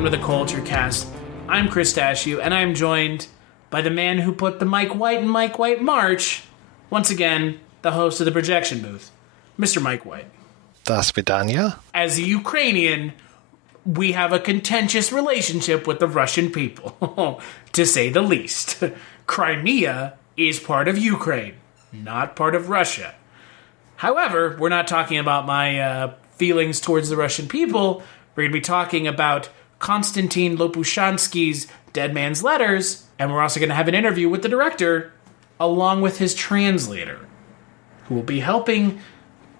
welcome to the Culture Cast. I'm Chris Dashew, and I'm joined by the man who put the Mike White in Mike White March. Once again, the host of the projection booth, Mr. Mike White. Das vidanya. As a Ukrainian, we have a contentious relationship with the Russian people, to say the least. Crimea is part of Ukraine, not part of Russia. However, we're not talking about my feelings towards the Russian people. We're going to be talking about Konstantin Lopushanskiy's Dead Man's Letters, and we're also going to have an interview with the director, along with his translator, who will be helping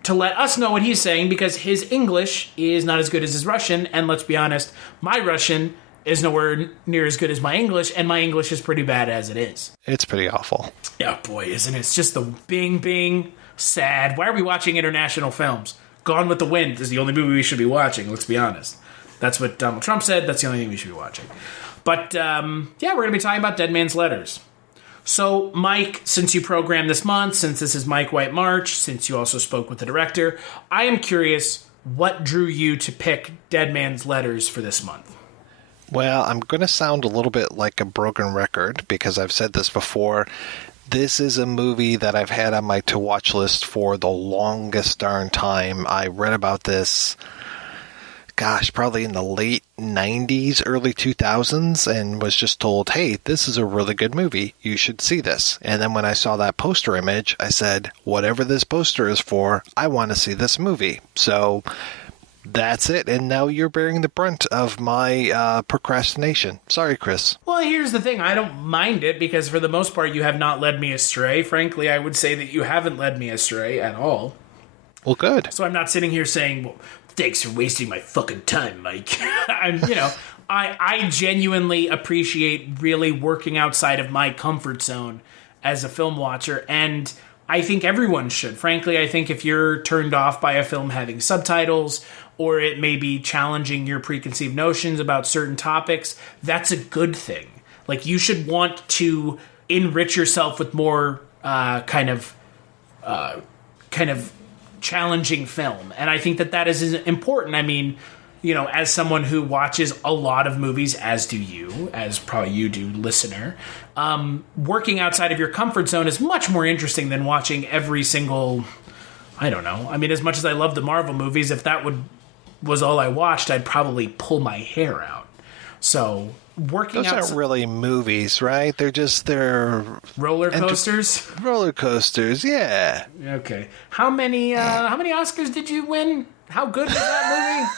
to let us know what he's saying, because his English is not as good as his Russian, and let's be honest, my Russian is nowhere near as good as my English, and my English is pretty bad as it is. It's pretty awful. Yeah, boy, isn't it? It's just the bing, sad. Why are we watching international films? Gone with the Wind is the only movie we should be watching, let's be honest. That's what Donald Trump said. That's the only thing we should be watching. But, yeah, we're going to be talking about Dead Man's Letters. So, Mike, since you programmed this month, since this is Mike White March, since you also spoke with the director, I am curious, what drew you to pick Dead Man's Letters for this month? Well, I'm going to sound a little bit like a broken record, because I've said this before. This is a movie that I've had on my to-watch list for the longest darn time. I read about this, probably in the late 90s, early 2000s, and was just told, hey, this is a really good movie. You should see this. And then when I saw that poster image, I said, whatever this poster is for, I want to see this movie. So that's it. And now you're bearing the brunt of my procrastination. Sorry, Chris. Well, here's the thing. I don't mind it, because for the most part, you have not led me astray. Frankly, I would say that you haven't led me astray at all. Well, good. So I'm not sitting here saying, well, thanks for wasting my fucking time, Mike. I genuinely appreciate really working outside of my comfort zone as a film watcher, and I think everyone should. Frankly, I think if you're turned off by a film having subtitles, or it may be challenging your preconceived notions about certain topics, that's a good thing. Like, you should want to enrich yourself with more kind of challenging film. And I think that is important. I mean, as someone who watches a lot of movies, as do you, as probably you do, listener, working outside of your comfort zone is much more interesting than watching every single, I don't know. I mean, as much as I love the Marvel movies, if that was all I watched, I'd probably pull my hair out. So working Those aren't really movies, right? They're roller coasters. Roller coasters, yeah. Okay. How many Oscars did you win? How good was that movie?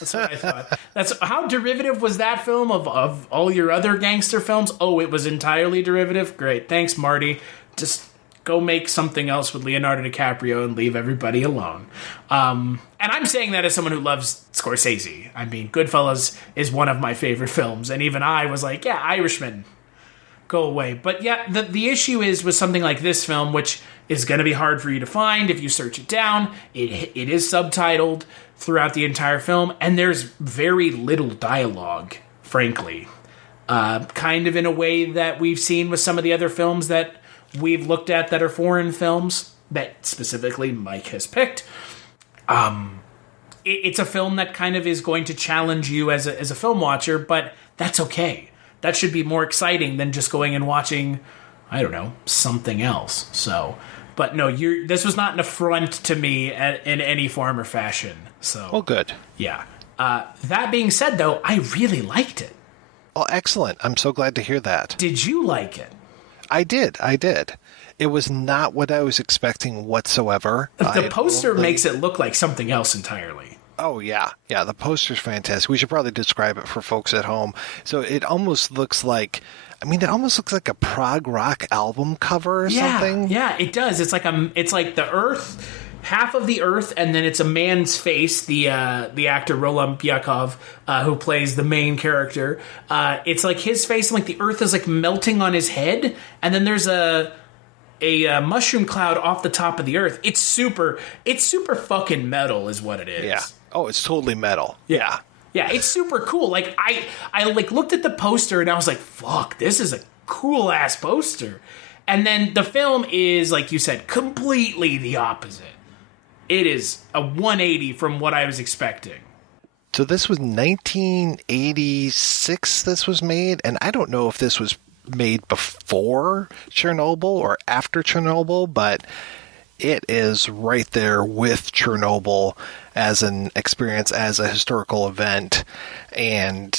That's what I thought. That's how derivative was that film of all your other gangster films? Oh, it was entirely derivative? Great. Thanks, Marty. Just go make something else with Leonardo DiCaprio and leave everybody alone. And I'm saying that as someone who loves Scorsese. I mean, Goodfellas is one of my favorite films, and even I was like, yeah, Irishman, go away. But yeah, the issue is with something like this film, which is going to be hard for you to find if you search it down. It is subtitled throughout the entire film, and there's very little dialogue, frankly. Kind of in a way that we've seen with some of the other films that we've looked at that are foreign films that specifically Mike has picked. It's a film that kind of is going to challenge you as a film watcher, but that's okay. That should be more exciting than just going and watching, I don't know, something else. So, but no, this was not an affront to me in any form or fashion. So, well, good. Yeah. That being said, though, I really liked it. Oh, excellent. I'm so glad to hear that. Did you like it? I did. It was not what I was expecting whatsoever. The poster makes it look like something else entirely. Oh, yeah. Yeah, the poster's fantastic. We should probably describe it for folks at home. So it almost looks like, a prog rock album cover or something. Yeah, it does. It's like the Earth, half of the Earth, and then it's a man's face, the actor Roland Byakov, who plays the main character. It's like his face, and like the Earth is like melting on his head, and then there's a mushroom cloud off the top of the Earth. It's super fucking metal is what it is. Yeah. Oh, it's totally metal. Yeah. Yeah, it's super cool. Like I looked at the poster and I was like, fuck, this is a cool ass poster. And then the film is, like you said, completely the opposite. It is a 180 from what I was expecting. So this was 1986 this was made, and I don't know if this was made before Chernobyl or after Chernobyl, but it is right there with Chernobyl as an experience, as a historical event. And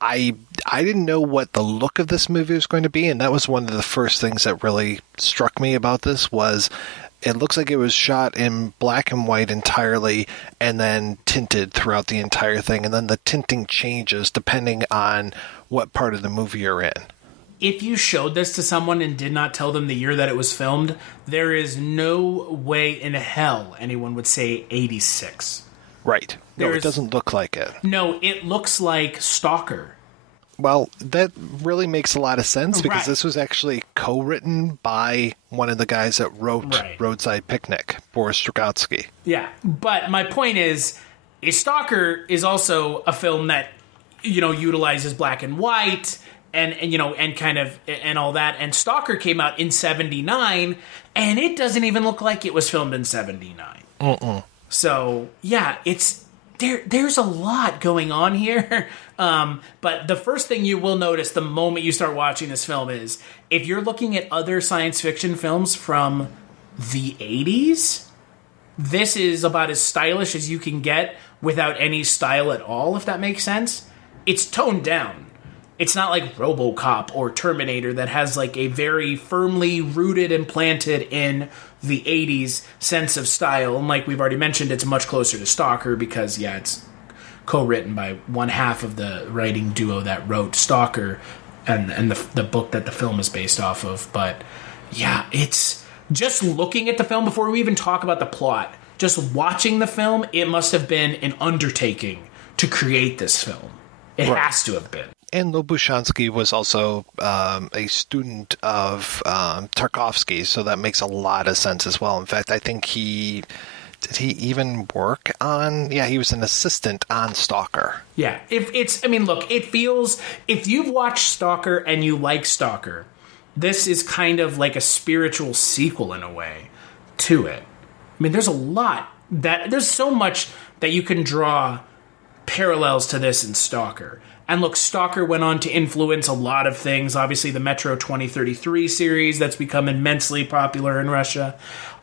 I didn't know what the look of this movie was going to be, and that was one of the first things that really struck me about this was it looks like it was shot in black and white entirely and then tinted throughout the entire thing, and then the tinting changes depending on what part of the movie you're in. If you showed this to someone and did not tell them the year that it was filmed, there is no way in hell anyone would say 86. Right. No, it doesn't look like it. No, it looks like Stalker. Well, that really makes a lot of sense because Right. this was actually co-written by one of the guys that wrote Right. Roadside Picnic, Boris Strugatsky. Yeah, but my point is, A Stalker is also a film that, utilizes black and white and all that. And Stalker came out in 79, and it doesn't even look like it was filmed in 79. So, yeah, it's... There's a lot going on here, but the first thing you will notice the moment you start watching this film is if you're looking at other science fiction films from the 80s, this is about as stylish as you can get without any style at all, if that makes sense. It's toned down. It's not like RoboCop or Terminator that has like a very firmly rooted and planted in the 80s sense of style. And like we've already mentioned, it's much closer to Stalker because, it's co-written by one half of the writing duo that wrote Stalker and the book that the film is based off of. But, yeah, it's just looking at the film before we even talk about the plot. Just watching the film, it must have been an undertaking to create this film. It has to have been. And Lopushanskiy was also a student of Tarkovsky, so that makes a lot of sense as well. In fact, I think did he even work on... Yeah, he was an assistant on Stalker. Yeah, it feels... If you've watched Stalker and you like Stalker, this is kind of like a spiritual sequel in a way to it. I mean, there's so much that you can draw parallels to this in Stalker. And look, Stalker went on to influence a lot of things. Obviously, the Metro 2033 series that's become immensely popular in Russia.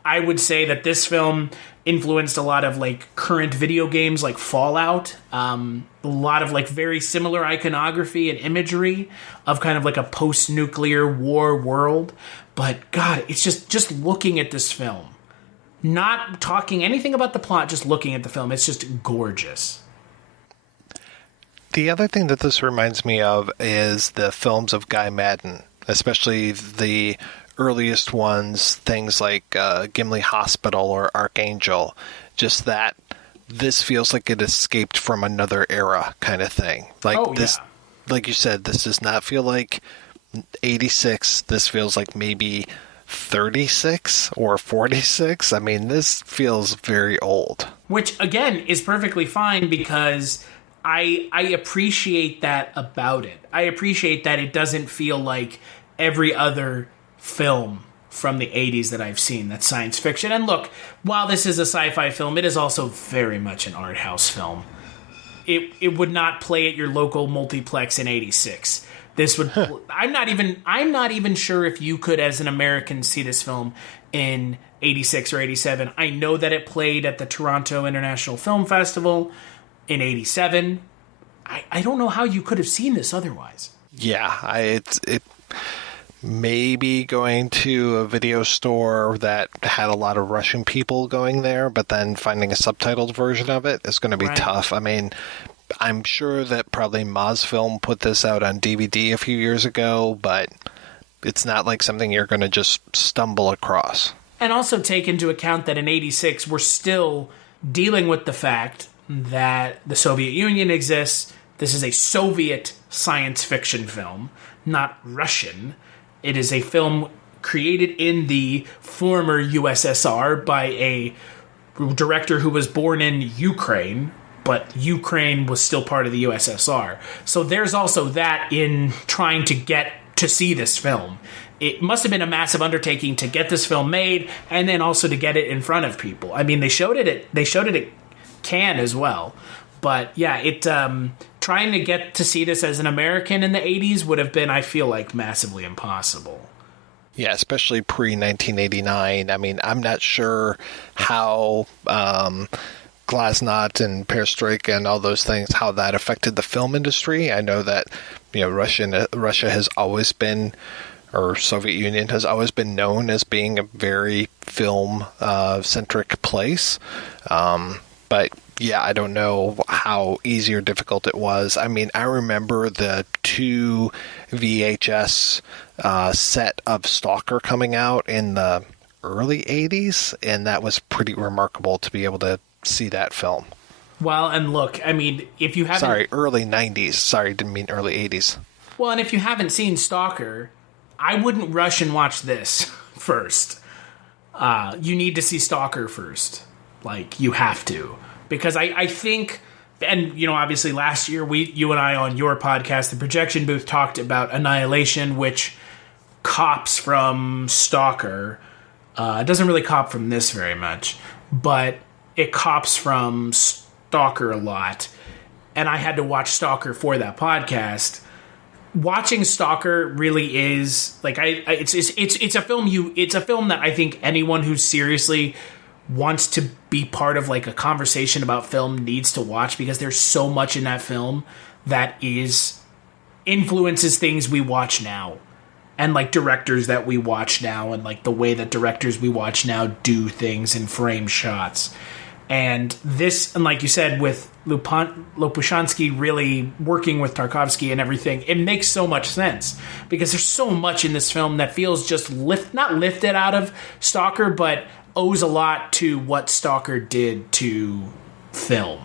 I would say that this film influenced a lot of like current video games like Fallout. A lot of like very similar iconography and imagery of kind of like a post-nuclear war world. But God, it's just looking at this film. Not talking anything about the plot, just looking at the film. It's just gorgeous. The other thing that this reminds me of is the films of Guy Madden, especially the earliest ones, things like Gimli Hospital or Archangel. Just that this feels like it escaped from another era kind of thing. Like like you said, this does not feel like 86. This feels like maybe 36 or 46. I mean, this feels very old. Which, again, is perfectly fine because... I appreciate that about it. I appreciate that it doesn't feel like every other film from the 80s that I've seen that's science fiction. And look, while this is a sci-fi film, it is also very much an art house film. It would not play at your local multiplex in 86. This would I'm not even sure if you could as an American see this film in 86 or 87. I know that it played at the Toronto International Film Festival in 87. I don't know how you could have seen this otherwise. Yeah, it maybe going to a video store that had a lot of Russian people going there, but then finding a subtitled version of it is going to be tough. I mean, I'm sure that probably Mosfilm put this out on DVD a few years ago, but it's not like something you're going to just stumble across. And also take into account that in 86, we're still dealing with the fact that the Soviet Union exists. This is a Soviet science fiction film, not Russian. It is a film created in the former USSR by a director who was born in Ukraine, but Ukraine was still part of the USSR. So there's also that in trying to get to see this film. It must have been a massive undertaking to get this film made and then also to get it in front of people. I mean, they showed it at Cannes as well, But yeah, trying to get to see this as an American in the 80s would have been, I feel like, massively impossible. Yeah, especially pre-1989. I mean, I'm not sure how Glasnost and Perestroika and all those things, how that affected the film industry. I know that, Russia has always been, or Soviet Union has always been known as being a very film-centric place. But yeah, I don't know how easy or difficult it was. I mean, I remember the 2 VHS set of Stalker coming out in the early 80s, and that was pretty remarkable to be able to see that film. Well, and look, I mean, if you haven't... Sorry, early 90s. Sorry, didn't mean early 80s. Well, and if you haven't seen Stalker, I wouldn't rush and watch this first. You need to see Stalker first. Like, you have to. Because I think, and, obviously last year, you and I on your podcast, The Projection Booth, talked about Annihilation, which cops from Stalker. It doesn't really cop from this very much, but it cops from Stalker a lot. And I had to watch Stalker for that podcast. Watching Stalker really is like it's a film it's a film that I think anyone who seriously wants to be part of like a conversation about film needs to watch, because there's so much in that film that influences things we watch now, and like directors that we watch now, and like the way that directors we watch now do things and frame shots. And this, and like you said, with Lopushanskiy really working with Tarkovsky and everything, it makes so much sense, because there's so much in this film that feels just not lifted out of Stalker, but owes a lot to what Stalker did to film.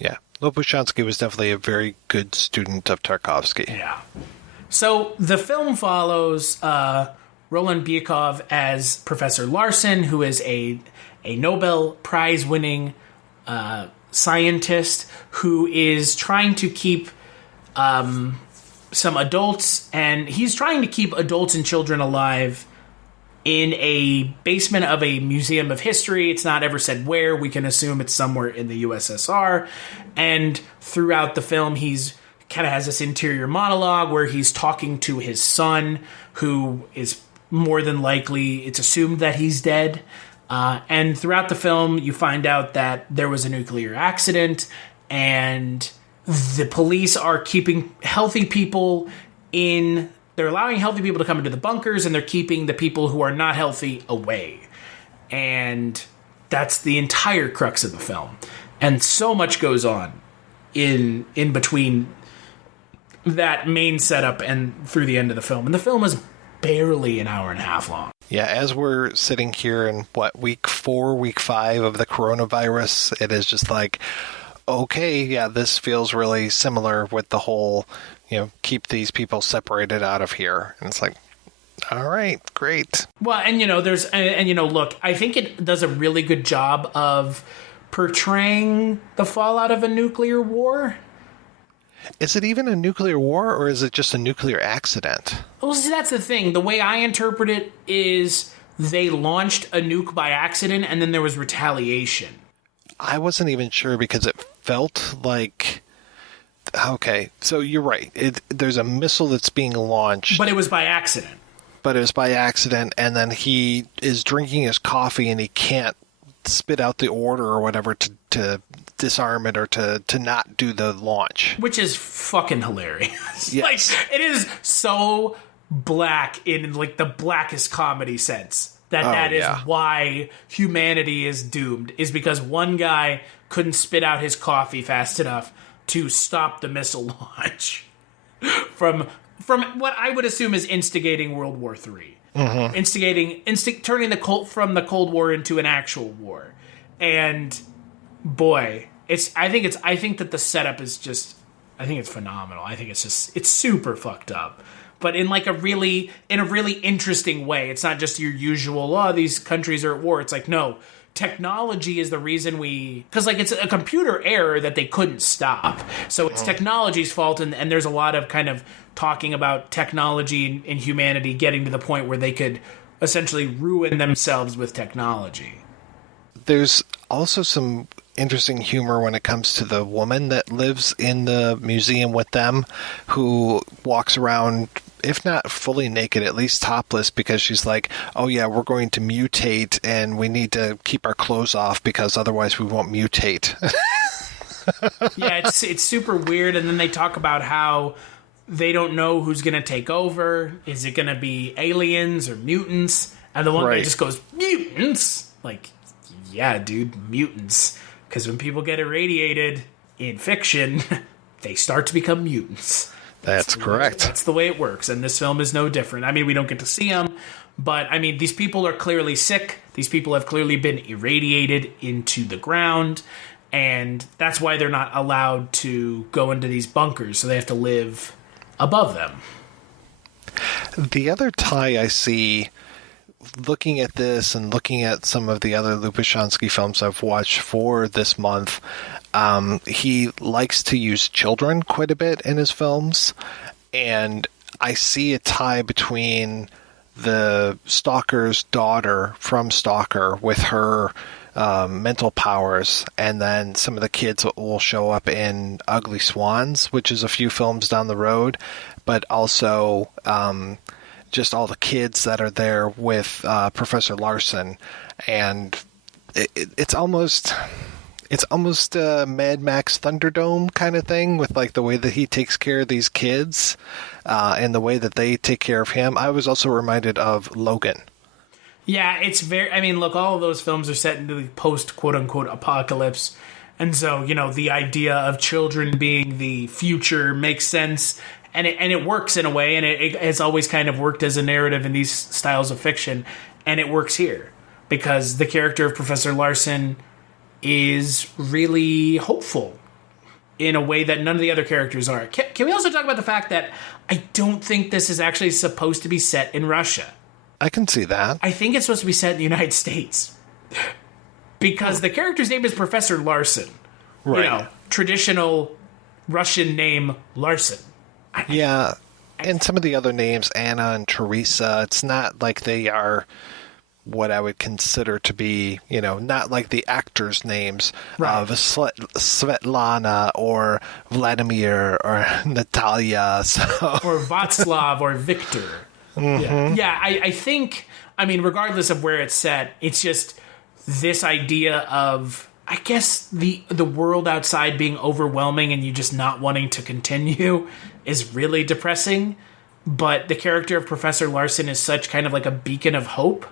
Yeah, Lopushanskiy was definitely a very good student of Tarkovsky. Yeah. So the film follows Roland Byakov as Professor Larson, who is a Nobel Prize-winning scientist who is trying to keep some adults, and he's trying to keep adults and children alive in a basement of a museum of history. It's not ever said where. We can assume it's somewhere in the USSR. And throughout the film, he's kind of has this interior monologue where he's talking to his son, who is more than likely, it's assumed that he's dead. And throughout the film, you find out that there was a nuclear accident, and the police are keeping healthy people in... They're allowing healthy people to come into the bunkers, and they're keeping the people who are not healthy away. And that's the entire crux of the film. And so much goes on in between that main setup and through the end of the film. And the film is barely an hour and a half long. Yeah, as we're sitting here in, week 4, week 5 of the coronavirus, it is just like, okay, yeah, this feels really similar with the whole... keep these people separated out of here. And it's like, all right, great. Well, and, look, I think it does a really good job of portraying the fallout of a nuclear war. Is it even a nuclear war, or is it just a nuclear accident? Well, see, that's the thing. The way I interpret it is they launched a nuke by accident, and then there was retaliation. I wasn't even sure, because it felt like... Okay, so you're right. There's a missile that's being launched. But it was by accident. And then he is drinking his coffee, and he can't spit out the order or whatever to disarm it, or to not do the launch. Which is fucking hilarious. Yes. Like, it is so black in like the blackest comedy sense. That is why humanity is doomed, is because one guy couldn't spit out his coffee fast enough to stop the missile launch from what I would assume is instigating World War III. Mm-hmm. Turning from the Cold War into an actual war. And boy, I think that the setup is just, I think it's phenomenal. I think it's super fucked up. But in a really interesting way. It's not just your usual, these countries are at war. It's like, no, technology is the reason because it's a computer error that they couldn't stop. So it's technology's fault, and there's a lot of kind of talking about technology and humanity getting to the point where they could essentially ruin themselves with technology. There's also some interesting humor when it comes to the woman that lives in the museum with them, who walks around, if not fully naked, at least topless, because she's like, oh yeah, we're going to mutate and we need to keep our clothes off because otherwise we won't mutate. Yeah, it's super weird. And then they talk about how they don't know who's going to take over. Is it going to be aliens or mutants? And the one guy just goes, mutants? Like, yeah, dude, mutants. Because when people get irradiated in fiction, they start to become mutants. That's correct. That's the way it works. And this film is no different. I mean, we don't get to see them. But, I mean, these people are clearly sick. These people have clearly been irradiated into the ground. And that's why they're not allowed to go into these bunkers. So they have to live above them. The other tie I see, looking at this and looking at some of the other Lopushanskiy films I've watched for this month, he likes to use children quite a bit in his films. And I see a tie between the Stalker's daughter from Stalker with her mental powers, and then some of the kids will show up in Ugly Swans, which is a few films down the road, but also just all the kids that are there with Professor Larson. And it's almost a Mad Max Thunderdome kind of thing, with like the way that he takes care of these kids and the way that they take care of him. I was also reminded of Logan. Yeah, it's very... I mean, look, all of those films are set into the post-quote-unquote apocalypse. And so, you know, the idea of children being the future makes sense. And it works in a way, and it has always kind of worked as a narrative in these styles of fiction. And it works here. Because the character of Professor Larson is really hopeful in a way that none of the other characters are. Can we also talk about the fact that I don't think this is actually supposed to be set in Russia? I can see that. I think it's supposed to be set in the United States. Because the character's name is Professor Larson. Right. You know, traditional Russian name Larson. Yeah. And some of the other names, Anna and Teresa, it's not like they are what I would consider to be, you know, not like the actors' names of Svetlana or Vladimir or Natalia. Or Václav or Victor. Mm-hmm. Yeah, I think, I mean, regardless of where it's set, it's just this idea of, I guess, the world outside being overwhelming and you just not wanting to continue is really depressing. But the character of Professor Larson is such kind of like a beacon of hope.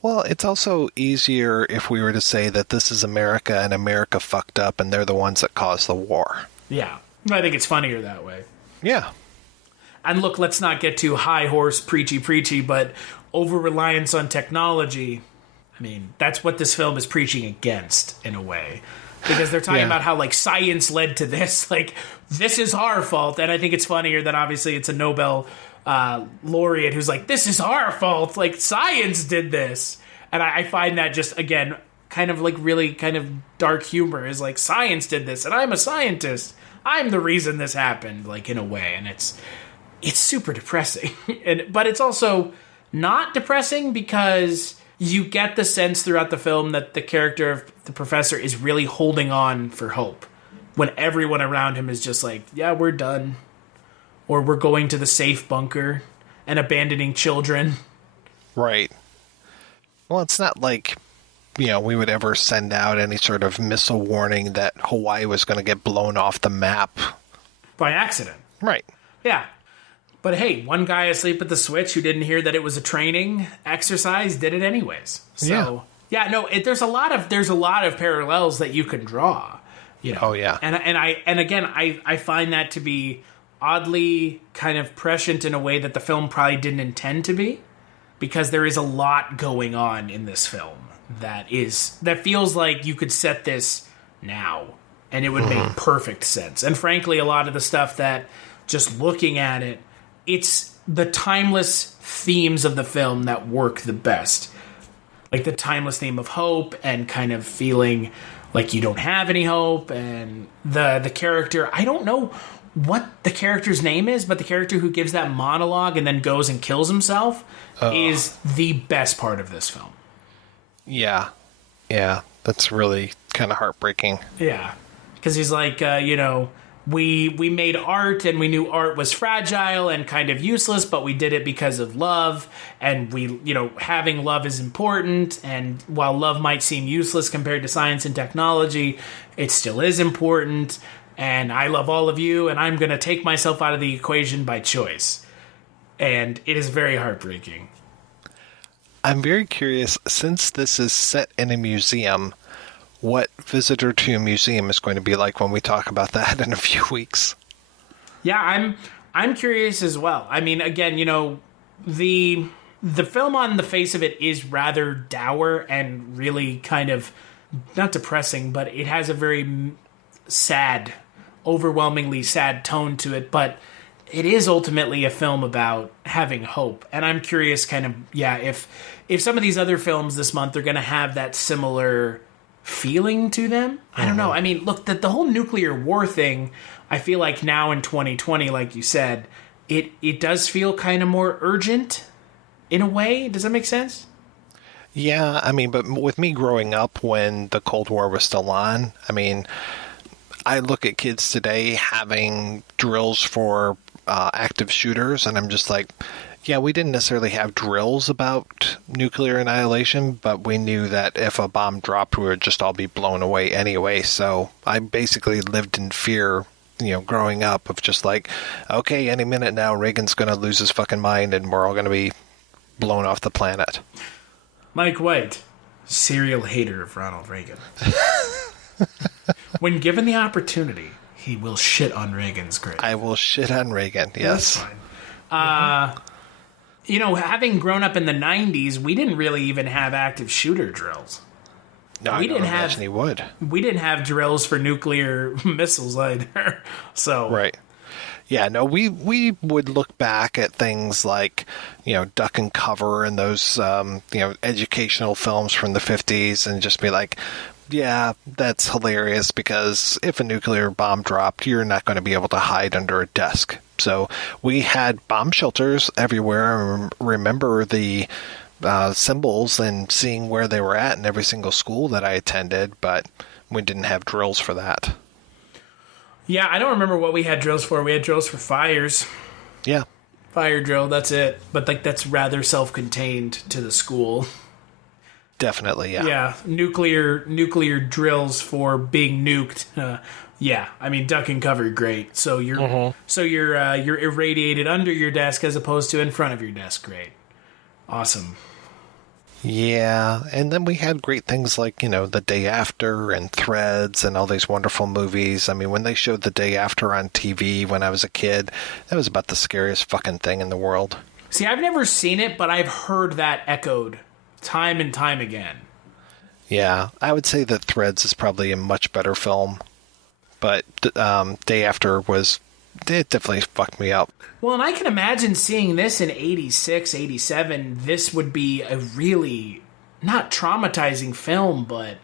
Well, it's also easier if we were to say that this is America and America fucked up and they're the ones that caused the war. Yeah, I think it's funnier that way. Yeah. And look, let's not get too high horse, preachy, but over-reliance on technology, I mean, that's what this film is preaching against, in a way. Because they're talking about how, like, science led to this. Like, this is our fault. And I think it's funnier that, obviously, it's a Nobel laureate who's like, this is our fault. Like, science did this. And I find that just, again, kind of, like, really kind of dark humor is like, science did this, and I'm a scientist. I'm the reason this happened, like, in a way. And it's super depressing. But it's also not depressing because you get the sense throughout the film that the character of the professor is really holding on for hope when everyone around him is just like, yeah, we're done. Or we're going to the safe bunker and abandoning children. Right. Well, it's not like, you know, we would ever send out any sort of missile warning that Hawaii was going to get blown off the map. By accident. Right. Yeah. But hey, one guy asleep at the switch who didn't hear that it was a training exercise did it anyways. So there's a lot of parallels that you can draw. You know. Oh yeah. And again I find that to be oddly kind of prescient in a way that the film probably didn't intend to be, because there is a lot going on in this film that feels like you could set this now and it would make perfect sense. And frankly, a lot of the stuff that, just looking at it, it's the timeless themes of the film that work the best. Like the timeless theme of hope and kind of feeling like you don't have any hope, and the character, I don't know what the character's name is, but the character who gives that monologue and then goes and kills himself is the best part of this film. Yeah. Yeah. That's really kind of heartbreaking. Yeah. Because he's like, we made art and we knew art was fragile and kind of useless, but we did it because of love. And having love is important. And while love might seem useless compared to science and technology, it still is important. And I love all of you, and I'm going to take myself out of the equation by choice. And it is very heartbreaking. I'm very curious, since this is set in a museum, what Visitor to a Museum is going to be like when we talk about that in a few weeks. Yeah, I'm curious as well. I mean, again, the film on the face of it is rather dour and really kind of not depressing, but it has a very sad, overwhelmingly sad tone to it, but it is ultimately a film about having hope. And I'm curious if some of these other films this month are going to have that similar feeling to them. I don't know. I mean, look, the whole nuclear war thing, I feel like now in 2020, like you said, it does feel kind of more urgent in a way. Does that make sense? Yeah, I mean, but with me growing up when the Cold War was still on, I mean, I look at kids today having drills for active shooters, and I'm just like, yeah, we didn't necessarily have drills about nuclear annihilation, but we knew that if a bomb dropped, we would just all be blown away anyway. So I basically lived in fear, growing up of just like, okay, any minute now, Reagan's going to lose his fucking mind and we're all going to be blown off the planet. Mike White, serial hater of Ronald Reagan. When given the opportunity, he will shit on Reagan's grave. I will shit on Reagan, yes. That's fine. Having grown up in the 90s, we didn't really even have active shooter drills. No, I don't imagine he would. We didn't have drills for nuclear missiles either. So right. Yeah, no, we would look back at things like, Duck and Cover and those, educational films from the 50s and just be like, yeah, that's hilarious because if a nuclear bomb dropped, you're not going to be able to hide under a desk. So we had bomb shelters everywhere. I remember the symbols and seeing where they were at in every single school that I attended, but we didn't have drills for that. Yeah, I don't remember what we had drills for. We had drills for fires. Yeah. Fire drill, that's it. But that's rather self-contained to the school. Definitely, yeah. Yeah, nuclear drills for being nuked. Yeah, I mean, Duck and Cover, great. So you're irradiated under your desk as opposed to in front of your desk. Great, awesome. Yeah, and then we had great things like The Day After and Threads and all these wonderful movies. I mean, when they showed The Day After on TV when I was a kid, that was about the scariest fucking thing in the world. See, I've never seen it, but I've heard that echoed time and time again. Yeah, I would say that Threads is probably a much better film, but Day After it definitely fucked me up. Well, and I can imagine seeing this in 86, 87. This would be a really, not traumatizing film, but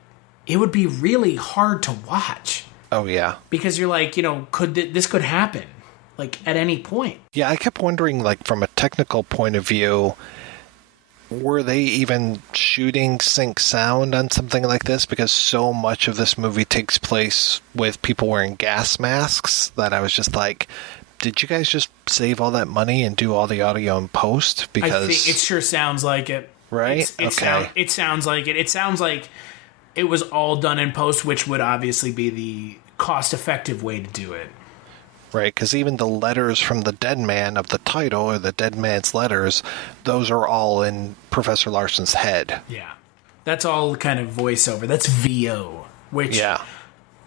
it would be really hard to watch. Oh, yeah. Because you're like, this could happen, like, at any point. Yeah, I kept wondering, like, from a technical point of view, were they even shooting sync sound on something like this? Because so much of this movie takes place with people wearing gas masks that I was just like, did you guys just save all that money and do all the audio in post? Because I think it sure sounds like it. Right? Okay. It sounds like it. It sounds like it was all done in post, which would obviously be the cost-effective way to do it. Right, because even the letters from the dead man of the title, or the dead man's letters, those are all in Professor Larson's head. Yeah. That's all kind of voiceover. That's VO, which yeah.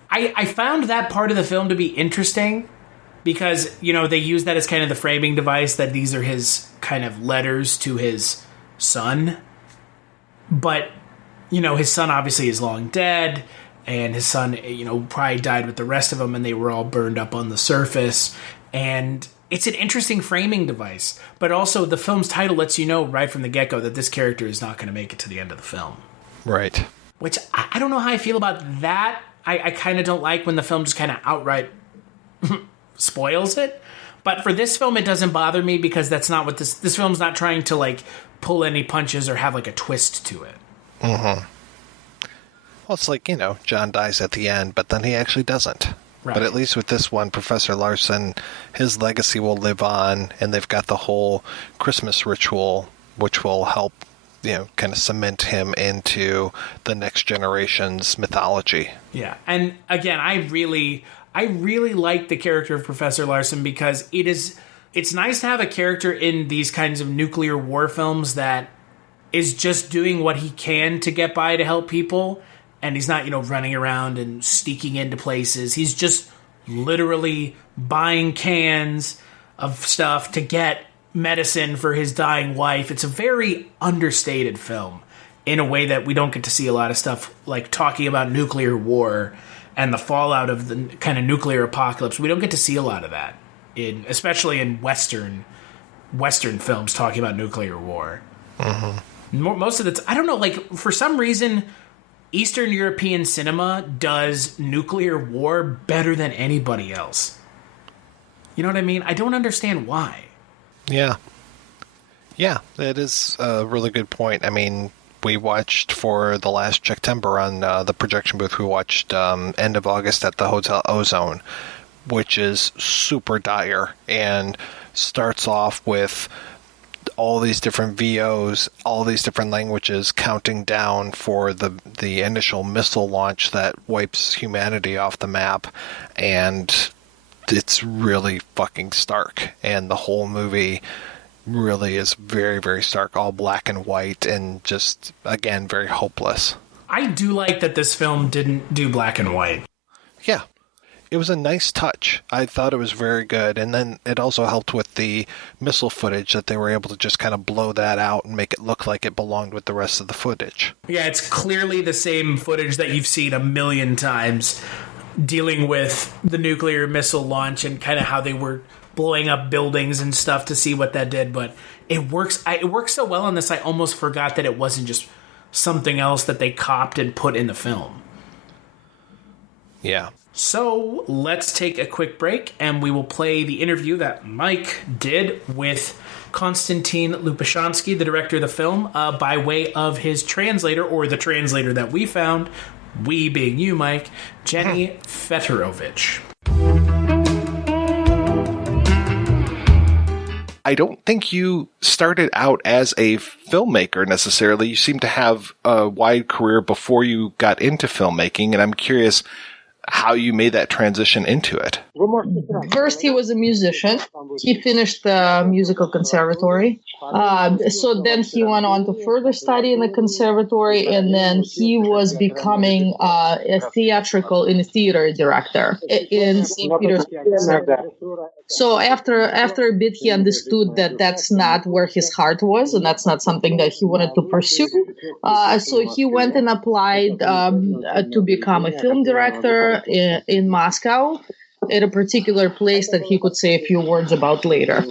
I found that part of the film to be interesting because, they use that as kind of the framing device that these are his kind of letters to his son. But, his son obviously is long dead. And his son, probably died with the rest of them, and they were all burned up on the surface. And it's an interesting framing device. But also, the film's title lets you know right from the get-go that this character is not going to make it to the end of the film. Right. Which, I don't know how I feel about that. I kind of don't like when the film just kind of outright spoils it. But for this film, it doesn't bother me because that's not what this film's not trying to, like, pull any punches or have, like, a twist to it. Mm-hmm. Well, it's like, John dies at the end, but then he actually doesn't. Right. But at least with this one, Professor Larson, his legacy will live on, and they've got the whole Christmas ritual, which will help, kind of cement him into the next generation's mythology. Yeah, and again, I really like the character of Professor Larson because it's nice to have a character in these kinds of nuclear war films that is just doing what he can to get by to help people, and he's not, running around and sneaking into places. He's just literally buying cans of stuff to get medicine for his dying wife. It's a very understated film in a way that we don't get to see a lot of stuff like talking about nuclear war and the fallout of the kind of nuclear apocalypse. We don't get to see a lot of that, especially in Western films talking about nuclear war. Mm-hmm. Most of I don't know, like for some reason, Eastern European cinema does nuclear war better than anybody else. You know what I mean? I don't understand why. Yeah. Yeah, that is a really good point. I mean, we watched for the last Checktember on the projection booth, we watched end of August at the Hotel Ozone, which is super dire and starts off with all these different VOs, all these different languages counting down for the initial missile launch that wipes humanity off the map, and it's really fucking stark. And the whole movie really is very, very stark, all black and white, and just, again, very hopeless. I do like that this film didn't do black and white. Yeah. It was a nice touch. I thought it was very good. And then it also helped with the missile footage that they were able to just kind of blow that out and make it look like it belonged with the rest of the footage. Yeah, it's clearly the same footage that you've seen a million times dealing with the nuclear missile launch and kind of how they were blowing up buildings and stuff to see what that did. But it works. It works so well on this, I almost forgot that it wasn't just something else that they copped and put in the film. Yeah. So let's take a quick break and we will play the interview that Mike did with Konstantin Lopushanskiy, the director of the film, by way of his translator, or the translator that we found, we being you, Mike, Jenny Federovich. I don't think you started out as a filmmaker necessarily. You seem to have a wide career before you got into filmmaking, and I'm curious how you made that transition into it. First, he was a musician. He finished the musical conservatory. So then he went on to further study in the conservatory, and then he was becoming a theater director in St. Petersburg. So after a bit, he understood that that's not where his heart was, and that's not something that he wanted to pursue. So he went and applied to become a film director in Moscow, at a particular place that he could say a few words about later.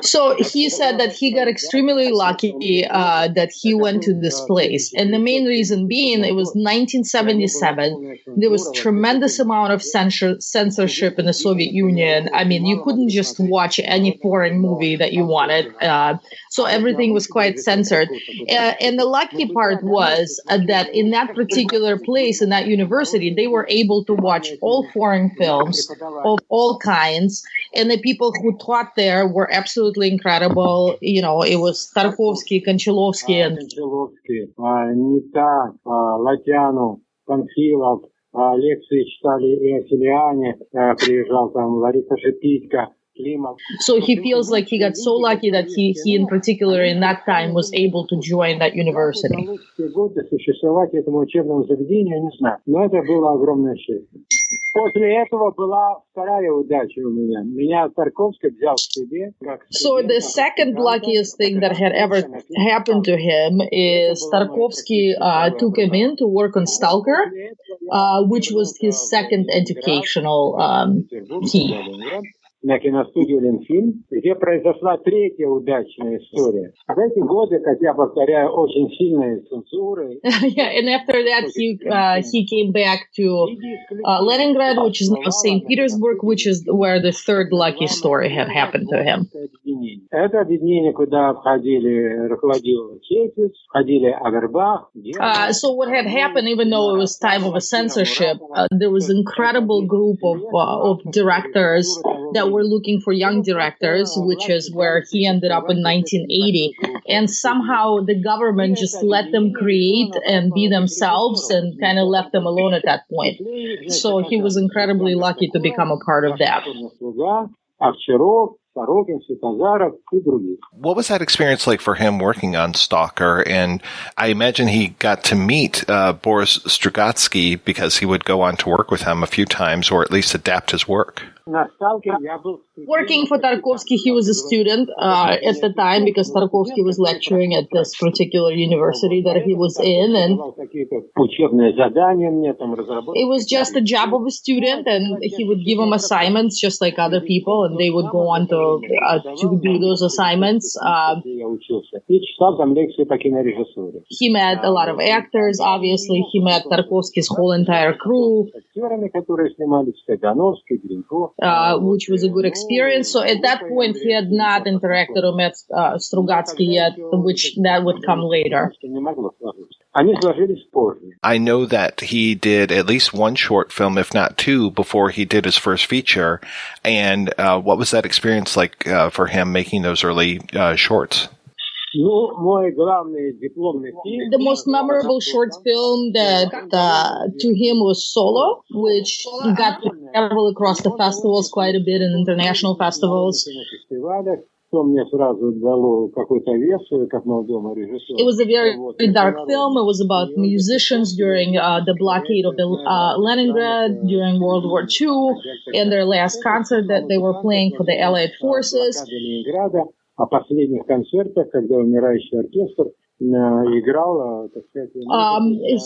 So he said that he got extremely lucky that he went to this place. And the main reason being, it was 1977. There was tremendous amount of censorship in the Soviet Union. I mean, you couldn't just watch any foreign movie that you wanted. So everything was quite censored. And the lucky part was that in that particular place, in that university, they were able to watch all foreign films of all kinds. And the people who taught there were absolutely incredible. You know, it was Tarkovsky, Konchalovsky, and Латяну, Панфилов, лекции читали и о Селиане, приезжал там Лариса Шипитько. So he feels like he got so lucky that he in particular in that time was able to join that university. So the second luckiest thing that had ever happened to him is Tarkovsky took him in to work on Stalker, which was his second educational key. на киностудию «Ленфильм», где произошла третья удачная история. В эти годы, как я повторяю, очень сильная цензура. Yeah, and after that, he came back to Leningrad, which is now St. Petersburg, which is where the third lucky story had happened to him. Это объединение, куда входили, руководил Чепец, входили Авербах. So what had happened, even though it was time of a censorship, there was an incredible group of directors that were looking for young directors, which is where he ended up in 1980. And somehow the government just let them create and be themselves and kind of left them alone at that point. So he was incredibly lucky to become a part of that. What was that experience like for him working on Stalker? And I imagine he got to meet Boris Strugatsky because he would go on to work with him a few times, or at least adapt his work. Working for Tarkovsky, he was a student at the time because Tarkovsky was lecturing at this particular university that he was in, and it was just a job of a student, and he would give him assignments just like other people, and they would go on to do those assignments. He met a lot of actors, obviously. He met Tarkovsky's whole entire crew, which was a good experience. So at that point, he had not interacted or met Strugatsky yet, which that would come later. I know that he did at least one short film, if not two, before he did his first feature. And what was that experience like for him making those early shorts? The most memorable short film that to him was Solo, which got to travel across the festivals quite a bit in international festivals. It was a very dark film. It was about musicians during the blockade of the Leningrad during World War II and their last concert that they were playing for the Allied forces. О последних концертах, когда умирающий оркестр играл, так сказать...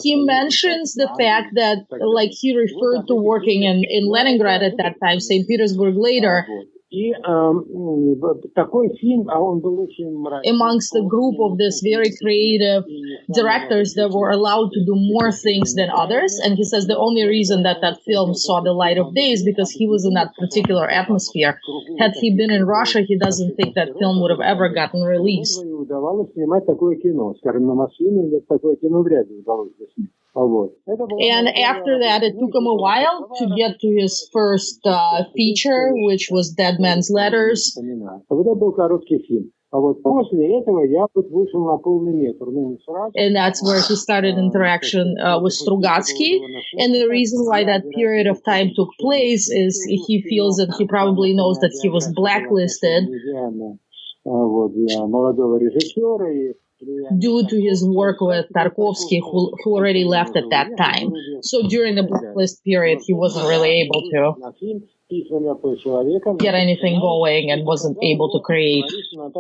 He mentions the fact that, like, he referred to working in Leningrad at that time, St. Petersburg later. Amongst the group of this very creative directors that were allowed to do more things than others. And he says the only reason that film saw the light of day is because he was in that particular atmosphere. Had he been in Russia, he doesn't think that film would have ever gotten released. And after that, it took him a while to get to his first feature, which was Dead Man's Letters. And that's where he started interaction with Strugatsky. And the reason why that period of time took place is he feels that he probably knows that he was blacklisted due to his work with Tarkovsky, who already left at that time. So during the blacklist period, he wasn't really able to get anything going and wasn't able to create. Он,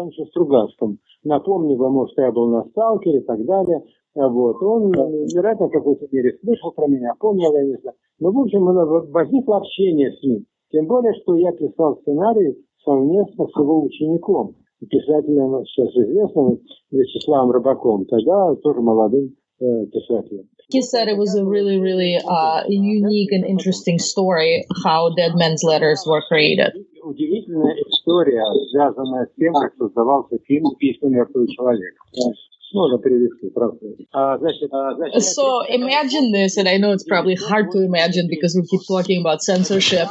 вероятно, в какой-то мере слышал про меня, помнил, я не знаю. Но, в общем, возникло общение с ним. Тем более, что я писал сценарий совместно с его учеником, писателем, сейчас известным, Вячеславом Рыбаком, тогда тоже молодым писателем. He said it was a really, really unique and interesting story how Dead Man's Letters were created. Удивительная история, связанная с тем, как создавался фильм «Письма мертвого человека». So imagine this, and I know it's probably hard to imagine because we keep talking about censorship,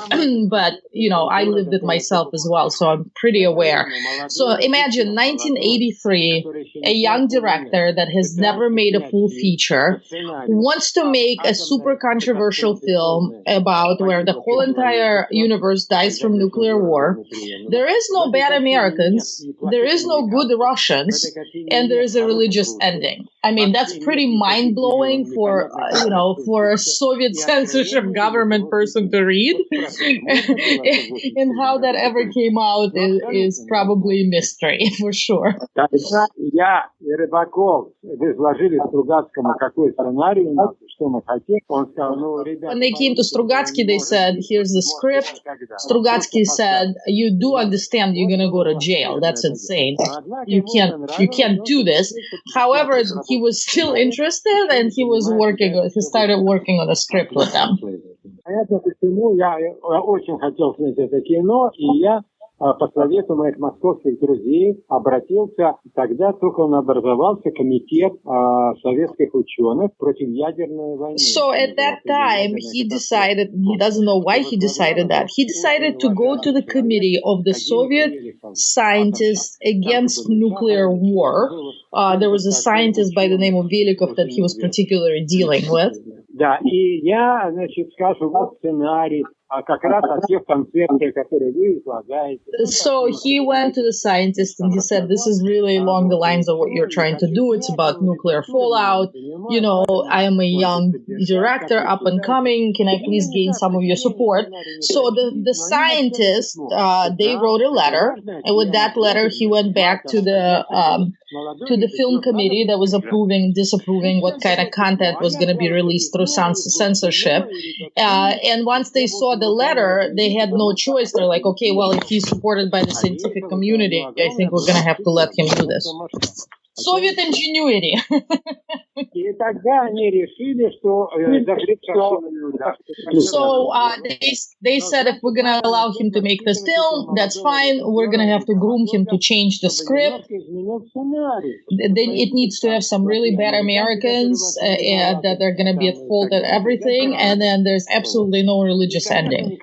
but, you know, I lived it myself as well, so I'm pretty aware. So imagine 1983, a young director that has never made a full feature wants to make a super controversial film about where the whole entire universe dies from nuclear war. There is no bad Americans, there is no good Russians, and there is a religious religious ending. I mean, that's pretty mind-blowing for, for a Soviet censorship government person to read. And how that ever came out is probably a mystery, for sure. Когда я и Рыбаков изложили Стругацкому, какой сценарий у нас, что мы хотим, он сказал, ребята... When they came to Strugatsky, they said, here's the script. Strugatsky said, you do understand you're going to go to jail. That's insane. You can't do this. However, he was still interested, and he started working on a script with them. Понятно, почему я очень хотел снять это кино, и я по совету моих московских друзей обратился, тогда только он образовался комитет советских ученых против ядерной войны. So at that time, he decided, he doesn't know why he decided that. He decided to go to the committee of the Soviet scientists against nuclear war. There was a scientist by the name of Velikov that he was particularly dealing with. Да, и я, скажу, вот сценарий, как раз о тех концепциях, которые вы излагаете. So he went to the scientist and he said, this is really along the lines of what you're trying to do. It's about nuclear fallout. I am a young director, up and coming. Can I please gain some of your support? So the scientists, they wrote a letter. And with that letter, he went back to the film committee that was disapproving what kind of content was going to be released through censorship. And once they saw the letter, they had no choice. They're like, okay, well, if he's supported by the scientific community, I think we're going to have to let him do this. Soviet ingenuity. И тогда они решили, что So they said, if we're going to allow him to make this film, that's fine. We're going to have to groom him to change the script. Then it needs to have some really bad Americans that are going to be at fault at everything. And then there's absolutely no religious ending.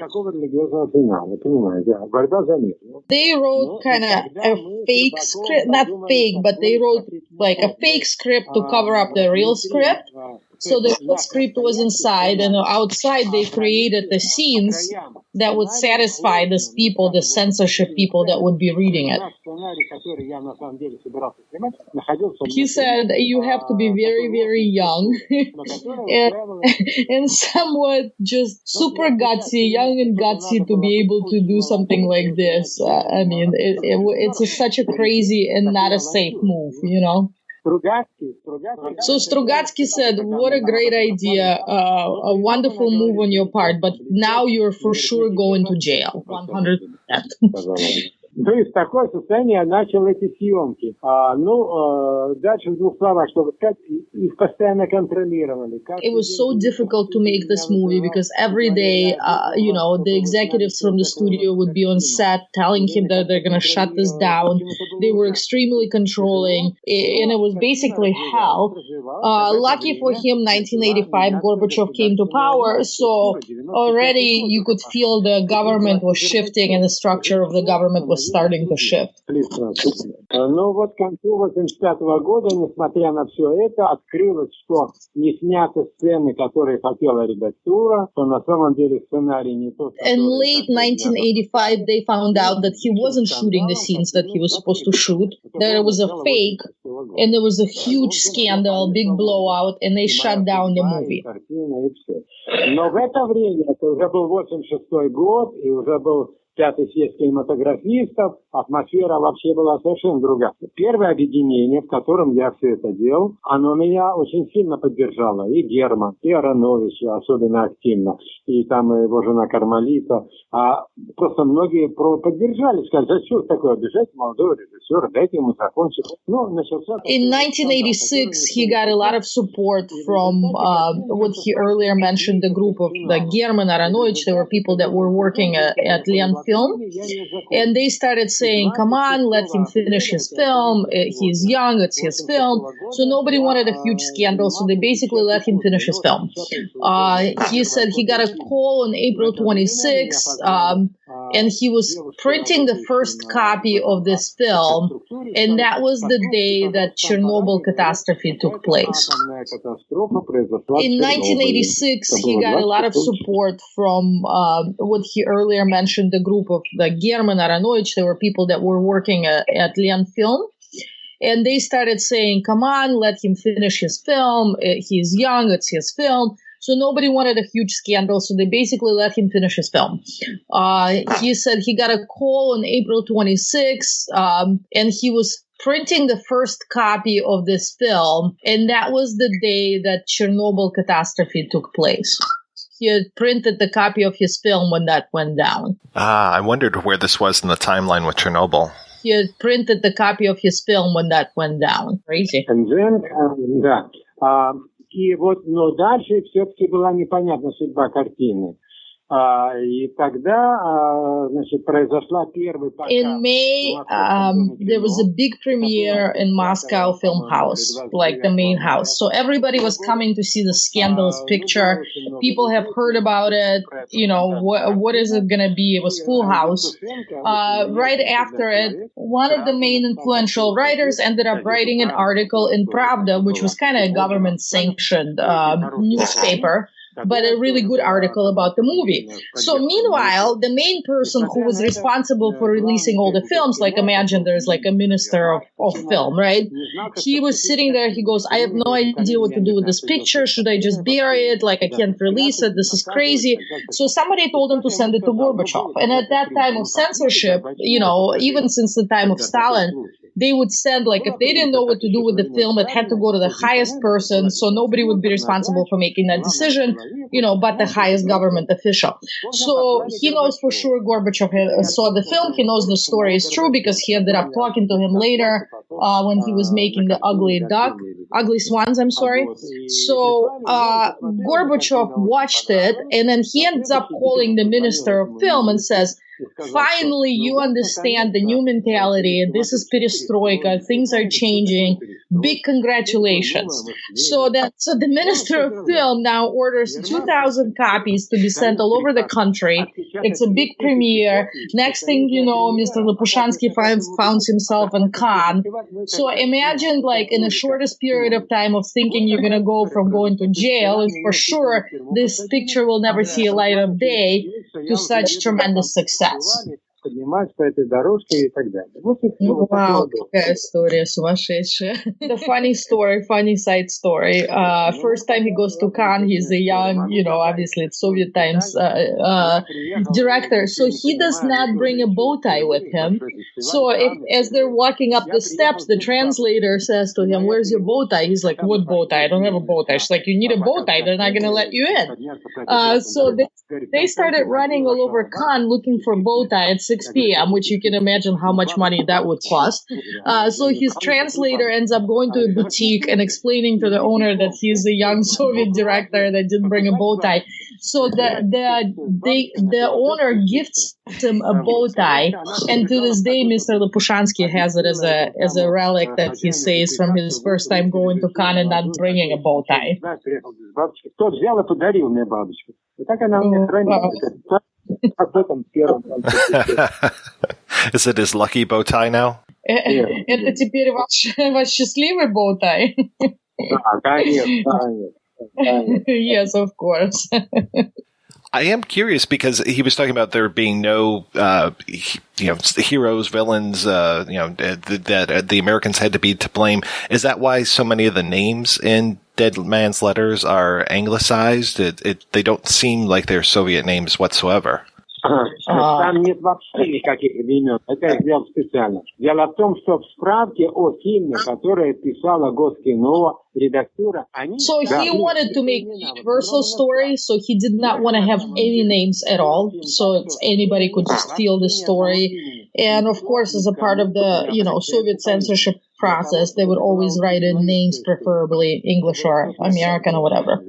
They wrote kind of a fake script, not fake, but they wrote like a fake script to cover up the real script. So the real script was inside, and outside they created the scenes that would satisfy these people, the censorship people that would be reading it. He said you have to be very, very young and somewhat just super gutsy, young and gutsy to be able to do something like this. I mean, it's such a crazy and not a safe move, So Strugatsky said, what a great idea, a wonderful move on your part, but now you're for sure going to jail, 100%. То есть такое состояние начал эти съемки. Дальше в двух словах, чтобы сказать, их постоянно контролировали. It was so difficult to make this movie because every day, the executives from the studio would be on set telling him that they're going to shut this down. They were extremely controlling, and it was basically hell. Lucky for him, 1985, Gorbachev came to power, so already you could feel the government was shifting and the structure of the government was starting to shift. Но вот к концу 1985 года, несмотря на все это, открылось, что не сняты сцены, которые хотела редактура, что на самом деле сценарий не тот. In late 1985, they found out that he wasn't shooting the scenes that he was supposed to shoot, that it was a fake, and there was a huge scandal, big blowout, and they shut down the movie. Но в это время, это уже был 86 год, и уже был Пятый съезд кинематографистов, атмосфера вообще была совершенно другая. Первое объединение, в котором я все это делал, оно меня очень сильно поддержало. И Герман, и Аронович особенно активно, и там его жена Кармалита. Просто многие поддержали, сказали, что такое обижать молодого режиссера, дайте ему закончить. Начался... In 1986, he got a lot of support from what he earlier mentioned, the group of the German, Aronovich. There were people that were working at Lian Film, and they started saying, come on, let him finish his film. He's young, it's his film. So nobody wanted a huge scandal, so they basically let him finish his film. He said he got a call on April 26th, and he was printing the first copy of this film, and that was the day that Chernobyl catastrophe took place. In 1986, he got a lot of support from what he earlier mentioned, the group of the German, Aronovich. There were people that were working at Lian Film, And they started saying, come on, let him finish his film. He's young. It's his film. So nobody wanted a huge scandal. So they basically let him finish his film. He said he got a call on April 26th, and he was printing the first copy of this film. And that was the day that Chernobyl catastrophe took place. He had printed the copy of his film when that went down. I wondered where this was in the timeline with Chernobyl. He had printed the copy of his film when that went down. Crazy. And then, и вот, но дальше все-таки была непонятна судьба картины. И тогда, значит, произошла первый показ. In May, there was a big premiere in Moscow Film House, like the main house. So everybody was coming to see the scandalous picture. People have heard about it. You know, what is it going to be? It was full house. Right after it, one of the main influential writers ended up writing an article in Pravda, which was kind of a government-sanctioned newspaper, but a really good article about the movie. So meanwhile, the main person who was responsible for releasing all the films, like imagine there's like a minister of film, right? He was sitting there. He goes, I have no idea what to do with this picture. Should I just bury it? Like, I can't release it. This is crazy. So somebody told him to send it to Gorbachev. And at that time of censorship, you know, even since the time of Stalin, they would send, like, if they didn't know what to do with the film, it had to go to the highest person, so nobody would be responsible for making that decision, you know, but the highest government official. So he knows for sure Gorbachev saw the film. He knows the story is true because he ended up talking to him later when he was making the Ugly Swans, I'm sorry. So Gorbachev watched it, and then he ends up calling the minister of film and says, finally, you understand the new mentality. This is perestroika. Things are changing. Big congratulations. So the Minister of Film now orders 2,000 copies to be sent all over the country. It's a big premiere. Next thing you know, Mr. Lopushanskiy finds himself in Cannes. So imagine, like, in the shortest period of time of thinking you're going to go from going to jail, and for sure this picture will never see a light of day, to such tremendous success. Wow, какая история сумасшедшая. The funny side story. First time he goes to Cannes, he's a young, you know, obviously it's Soviet times, director. So he does not bring a bow tie with him. So as they're walking up the steps, the translator says to him, where's your bow tie? He's like, what bow tie? I don't have a bow tie. She's like, you need a bow tie. They're not going to let you in. So they started running all over Cannes looking for bow tie at 6 p.m., which you can imagine how much money that would cost. So his translator ends up going to a boutique and explaining to the owner that he's a young Soviet director that didn't bring a bow tie. So the owner gifts him a bow tie, and to this day, Mr. Lopushanskiy has it as a relic that he says from his first time going to Cannes and not bringing a bow tie. Is it his lucky bow tie now? Это теперь ваш счастливый bow tie. Yes, of course. I am curious because he was talking about there being no, heroes, villains, that the Americans had to be to blame. Is that why so many of the names in Dead Man's Letters are anglicized? They don't seem like they're Soviet names whatsoever. Там нет вообще никаких имен. Это я сделал специально. Дело в том, что в справке о фильме, которое писала Госкино, редактура, они... So he wanted to make a universal story, so he did not want to have any names at all. So anybody could just steal the story. And of course, as a part of the, Soviet censorship process, they would always write in names, preferably English or American or whatever.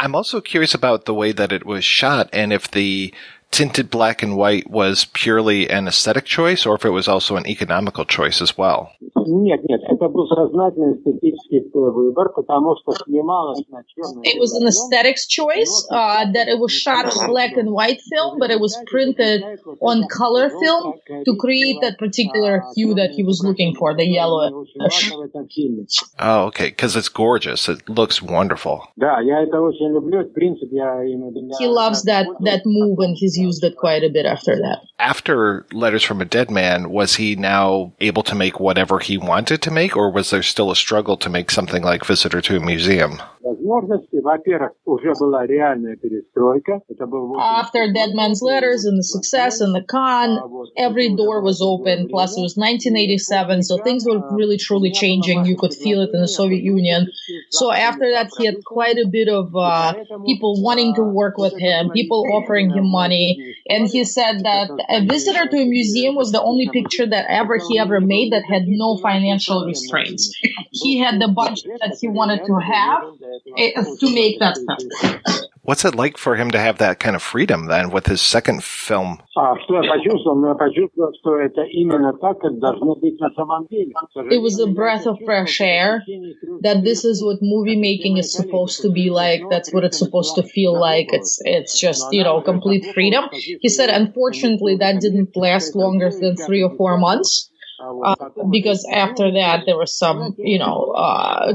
I'm also curious about the way that it was shot and if the tinted black and white was purely an aesthetic choice or if it was also an economical choice as well. Нет, это был сознательный эстетический выбор, потому что снималось на черном. It was an aesthetics choice that it was shot as black and white film, but it was printed on color film to create that particular hue that he was looking for, the yellowish. Oh, okay, because it's gorgeous. It looks wonderful. Да, я это очень люблю. В принципе, я He loves that move in his used it quite a bit after that. After Letters from a Dead Man, was he now able to make whatever he wanted to make, or was there still a struggle to make something like Visitor to a Museum? After Dead Man's Letters and the success and the con, every door was open. Plus, it was 1987, so things were really truly changing. You could feel it in the Soviet Union. So after that, he had quite a bit of people wanting to work with him, people offering him money. And he said that A Visitor to a Museum was the only picture that he ever made that had no financial restraints. He had the budget that he wanted to have to make that film. What's it like for him to have that kind of freedom then with his second film? It was a breath of fresh air, that this is what movie making is supposed to be like. That's what it's supposed to feel like. It's just, complete freedom. He said, unfortunately, that didn't last longer than 3 or 4 months. Because after that, there were some,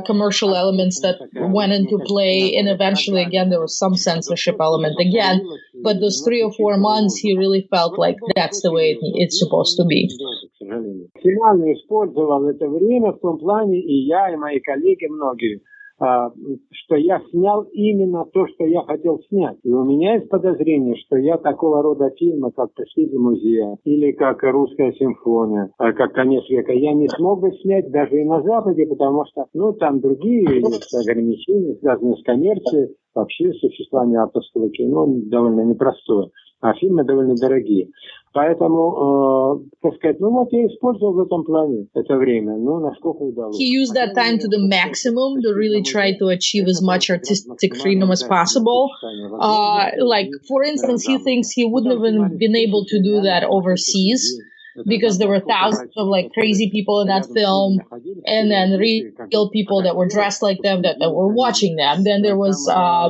commercial elements that went into play. And eventually, again, there was some censorship element again. But those 3 or 4 months, he really felt like that's the way it's supposed to be. Финально использовал это время в том плане, и я, и мои коллеги, многие, что я снял именно то, что я хотел снять. И у меня есть подозрение, что я такого рода фильмы, как «Престиж музея» или как «Русская симфония», как «Конец века», я не смог бы снять даже и на Западе, потому что, там другие есть ограничения, связанные с коммерцией. Вообще существование авторского кино довольно непростое, а фильмы довольно дорогие. Поэтому, я использовал в этом плане это время, насколько удалось. He used that time to the maximum to really try to achieve as much artistic freedom as possible. For instance, he thinks he wouldn't have been able to do that overseas, because there were thousands of crazy people in that film, and then real people that were dressed like them that were watching them. Then there was a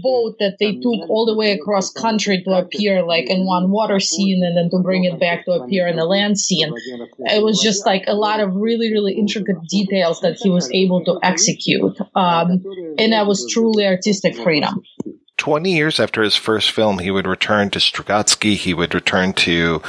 boat that they took all the way across country to appear in one water scene, and then to bring it back to appear in the land scene. It was just a lot of really, really intricate details that he was able to execute, and that was truly artistic freedom. 20 years after his first film, he would return to Strugatsky. He would return to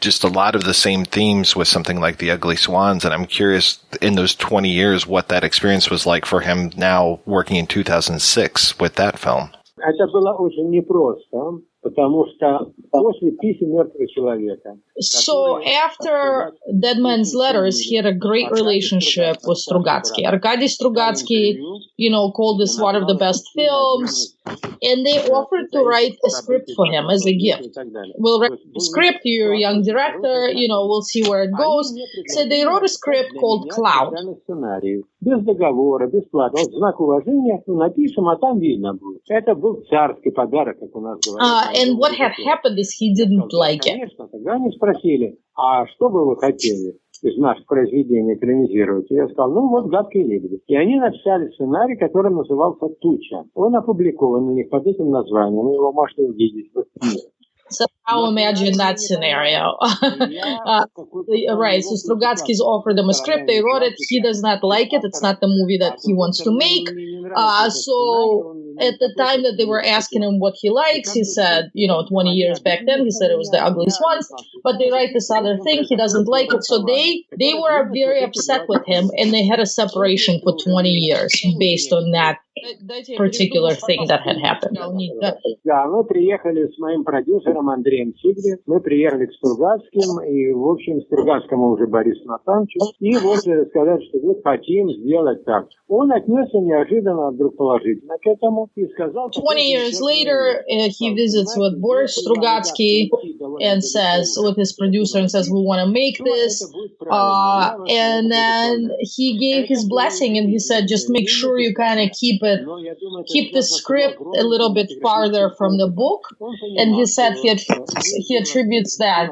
just a lot of the same themes with something like The Ugly Swans. And I'm curious, in those 20 years, what that experience was like for him now working in 2006 with that film. Это было очень непросто, потому что после писем мертвого человека. So after Dead Man's Letters, he had a great relationship with Strugatsky. Arkady Strugatsky, called this one of the best films, and they offered to write a script for him as a gift. We'll write a script, you're a young director, we'll see where it goes. So they wrote a script called Cloud. Без договора, бесплатно. Вот знак уважения напишем, а там видно будет. Это был царский подарок, как у нас говорят. And what had happened is he didn't like it. Конечно, тогда они спросили, а что бы вы хотели из наших произведений экранизировать? И я сказал, «Гадкие лебеди». И они написали сценарий, который назывался «Туча». Он опубликован у них под этим названием, его можно увидеть в книге. So now imagine that scenario. Right, so Strugatsky's offered them a script, they wrote it, he does not like it, it's not the movie that he wants to make. So at the time that they were asking him what he likes, he said, 20 years back then, he said it was The Ugly Swans, but they write this other thing, he doesn't like it. So they were very upset with him, and they had a separation for 20 years based on that particular thing that had happened. Да, мы приехали с моим продюсером Андреем Сигли, мы приехали к Стругацким, и, в общем, Стругацкому уже Борису Натановичу, и сказать, что хотим сделать так. Он отнесся неожиданно вдруг положительно к этому и сказал... 20 years later, he visits with Boris Strugatsky and says, with his producer, and says, we want to make this. And then he gave his blessing, and he said, just make sure you kind of keep the script a little bit farther from the book. And he said he attributes that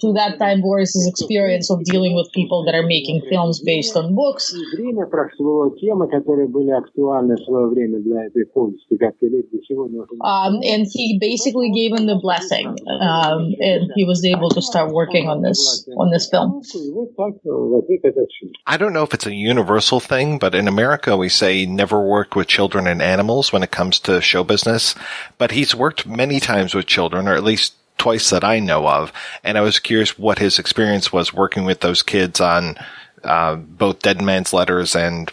to that time Boris's experience of dealing with people that are making films based on books. And he basically gave him the blessing, and he was able to start working on this film. I don't know if it's a universal thing, but in America we say never work with children and animals when it comes to show business, but he's worked many times with children, or at least twice that I know of. And I was curious what his experience was working with those kids on both Dead Man's Letters and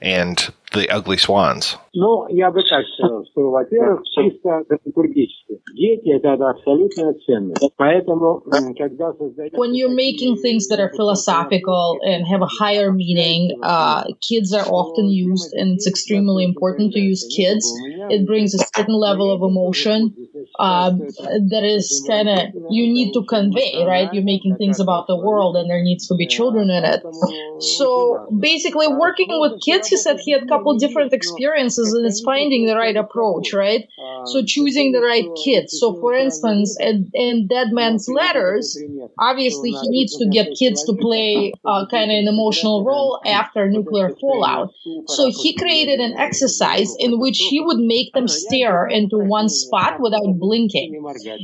and The Ugly Swans. Ну, я бы так сказал, что, во-первых, чисто драматургически. Дети – это абсолютная ценность. Поэтому, когда создаешь... When you're making things that are philosophical and have a higher meaning, kids are often used, and it's extremely important to use kids. It brings a certain level of emotion that is kind of, you need to convey, right? You're making things about the world, and there needs to be children in it. So basically, working with kids, he said he had a couple different experiences, and it's finding the right approach, right? So choosing the right kids. So for instance, in Dead Man's Letters, obviously he needs to get kids to play kind of an emotional role after nuclear fallout. So he created an exercise in which he would make them stare into one spot without blinking.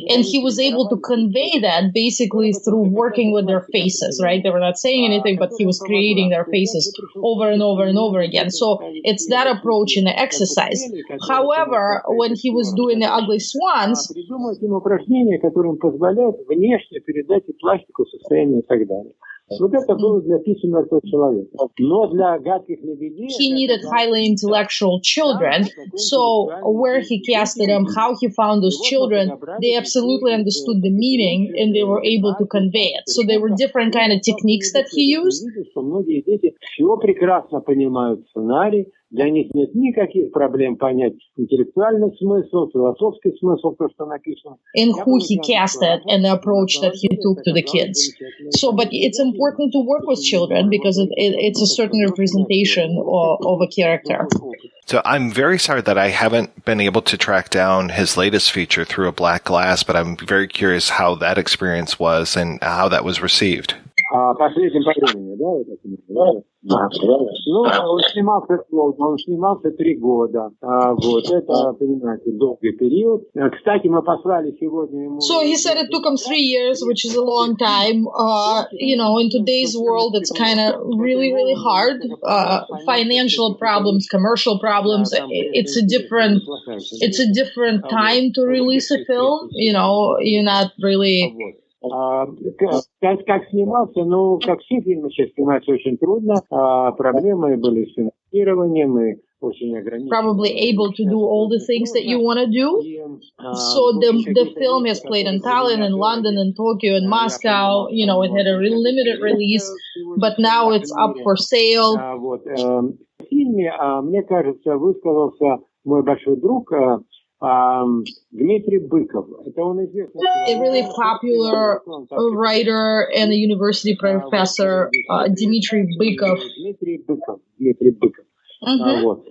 And he was able to convey that basically through working with their faces, right? They were not saying anything, but he was creating their faces over and over and over again. So it's that approach in the exercise. However, when he was doing The Ugly Swans, придумать им упражнения, которые им позволяют внешне передать и пластику, состояние и так далее. Вот это было для писем мертвого человека. Но для гадких лебедей... He needed highly intellectual children, so where he casted them, how he found those children, they absolutely understood the meaning and they were able to convey it. So there were different kind of techniques that he used. Что многие дети все прекрасно понимают сценарий, для них нет никаких проблем понять интеллектуальный смысл, философский смысл, то, что написано. In who he casted and the approach that he took to the kids. So, but it's important to work with children because it's a certain representation of a character. So I'm very sorry that I haven't been able to track down his latest feature, Through a Black Glass, but I'm very curious how that experience was and how that was received. Последним по времени, да, это да? Ну, он снимался 3 года. Вот, это, понимаете, долгий период. Кстати, мы послали сегодня ему... So he said it took him 3 years, which is a long time. In today's world, it's kind of really, really hard. Financial problems, commercial problems. It's a different time to release a film. You're not really... Как снимался, как все фильмы сейчас снимаются очень трудно. Проблемы были с финансированием и очень ограничены. Probably able to do all the things that you want to do. So the film has played in Tallinn, in London, in Tokyo, in Moscow. It had a limited release, but now it's up for sale. В фильме, мне кажется, высказался мой большой друг Дмитрий Быков. Это он известный. A really popular writer and a university professor, Dmitry Bykov. Дмитрий Быков. Вот.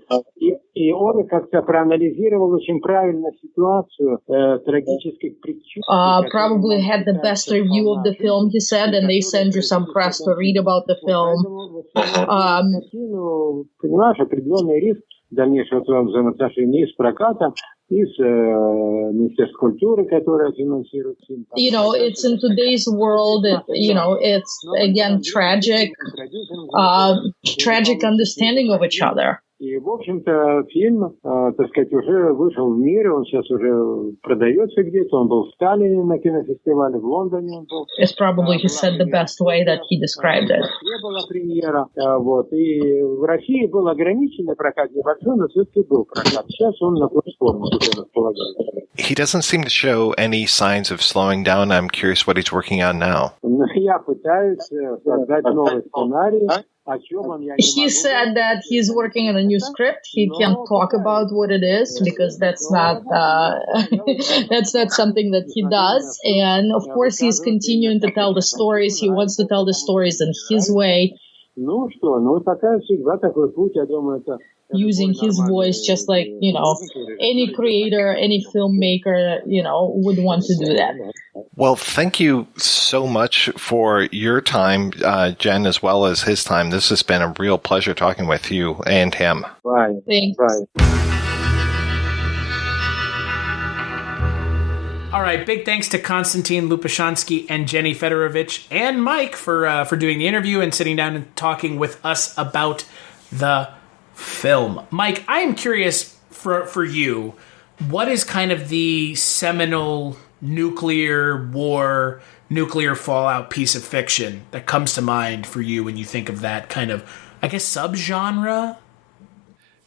И он как-то проанализировал очень правильно ситуацию трагических предчувствий. Probably had the best review of the film, he said, and they send you some press to read about the film. Понимаешь, определенный риск дальнейшего взаимоотношений с прокатом, и с Министерством культуры, которое финансирует фильм. It's in today's world, it's, again, tragic understanding of each other. И, в общем-то, фильм, так сказать, уже вышел в мир, он сейчас уже продается где-то, он был в Таллине на кинофестивале, в Лондоне он был. It's probably he said the best way that he described it. В Москве была премьера, вот, и в России был ограниченный прокат, небольшой, но все-таки был прокат. Сейчас он на платформе, я располагаю. He doesn't seem to show any signs of slowing down. I'm curious what he's working on now. Я пытаюсь создать новый сценарий. He said that he's working on a new script. He can't talk about what it is because that's not something that he does. And of course, he's continuing to tell the stories. He wants to tell the stories in his way. Ну что, такая судьба, такой путь, я думаю, это... Using his voice, just like, any creator, any filmmaker, would want to do that. Well, thank you so much for your time, Jen, as well as his time. This has been a real pleasure talking with you and him. Right. Thanks. Right. All right, big thanks to Konstantin Lopushanskiy and Jenny Fedorovich and Mike for doing the interview and sitting down and talking with us about the film. Mike, I am curious for you, what is kind of the seminal nuclear war, nuclear fallout piece of fiction that comes to mind for you when you think of that kind of, I guess, subgenre?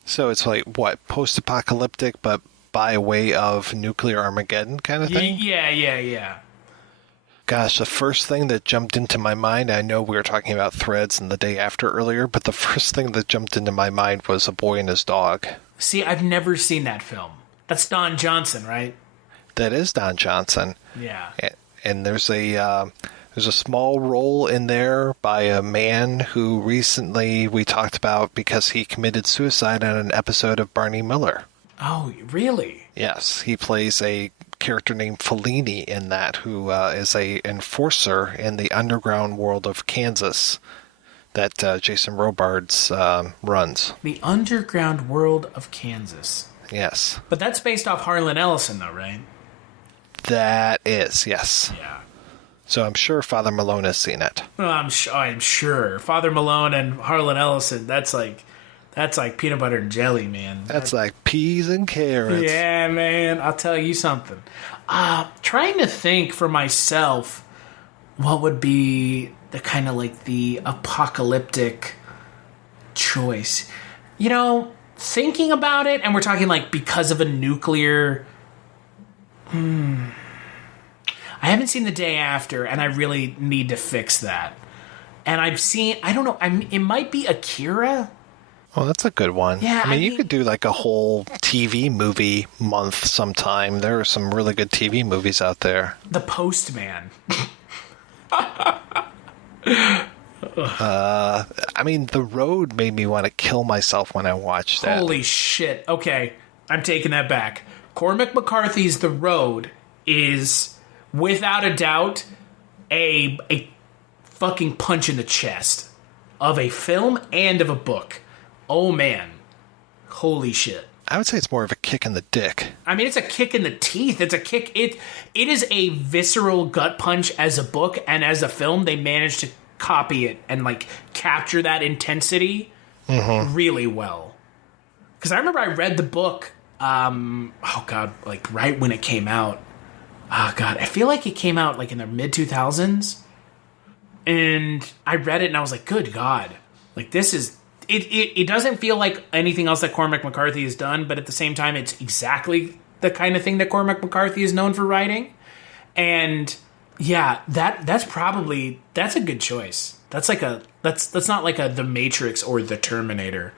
So it's like, what, post-apocalyptic, but by way of nuclear Armageddon kind of thing? Yeah. Gosh, the first thing that jumped into my mind, I know we were talking about Threads and The Day After earlier, but the first thing that jumped into my mind was A Boy and His Dog. See, I've never seen that film. That's Don Johnson, right? That is Don Johnson. Yeah. And there's a small role in there by a man who recently we talked about because he committed suicide on an episode of Barney Miller. Oh, really? Yes, he plays a character named Fellini in that, who is a enforcer in the underground world of Kansas that Jason Robards runs. The underground world of Kansas. Yes. But that's based off Harlan Ellison, though, right? That is, yes. Yeah. So I'm sure Father Malone has seen it. Well, I'm sure. Father Malone and Harlan Ellison, that's like peanut butter and jelly, man. That's like peas and carrots. Yeah, man. I'll tell you something. Trying to think for myself what would be the kind of like the apocalyptic choice. You know, thinking about it, and we're talking like because of a nuclear... I haven't seen The Day After, and I really need to fix that. And I've seen... I don't know. It might be Akira... Well, that's a good one. Yeah, I mean, you could do like a whole TV movie month sometime. There are some really good TV movies out there. The Postman. I mean, The Road made me want to kill myself when I watched that. Holy shit. Okay, I'm taking that back. Cormac McCarthy's The Road is, without a doubt, a fucking punch in the chest of a film and of a book. Oh, man. Holy shit. I would say it's more of a kick in the dick. I mean, it's a kick in the teeth. It's a kick. It is a visceral gut punch as a book, and as a film, they managed to copy it and, like, capture that intensity really well. Because I remember I read the book, like, right when it came out. Oh, God. I feel like it came out, like, in the mid-2000s. And I read it, and I was like, good God. Like, this is... It doesn't feel like anything else that Cormac McCarthy has done, but at the same time, it's exactly the kind of thing that Cormac McCarthy is known for writing. And yeah, that's a good choice. That's not like a The Matrix or The Terminator.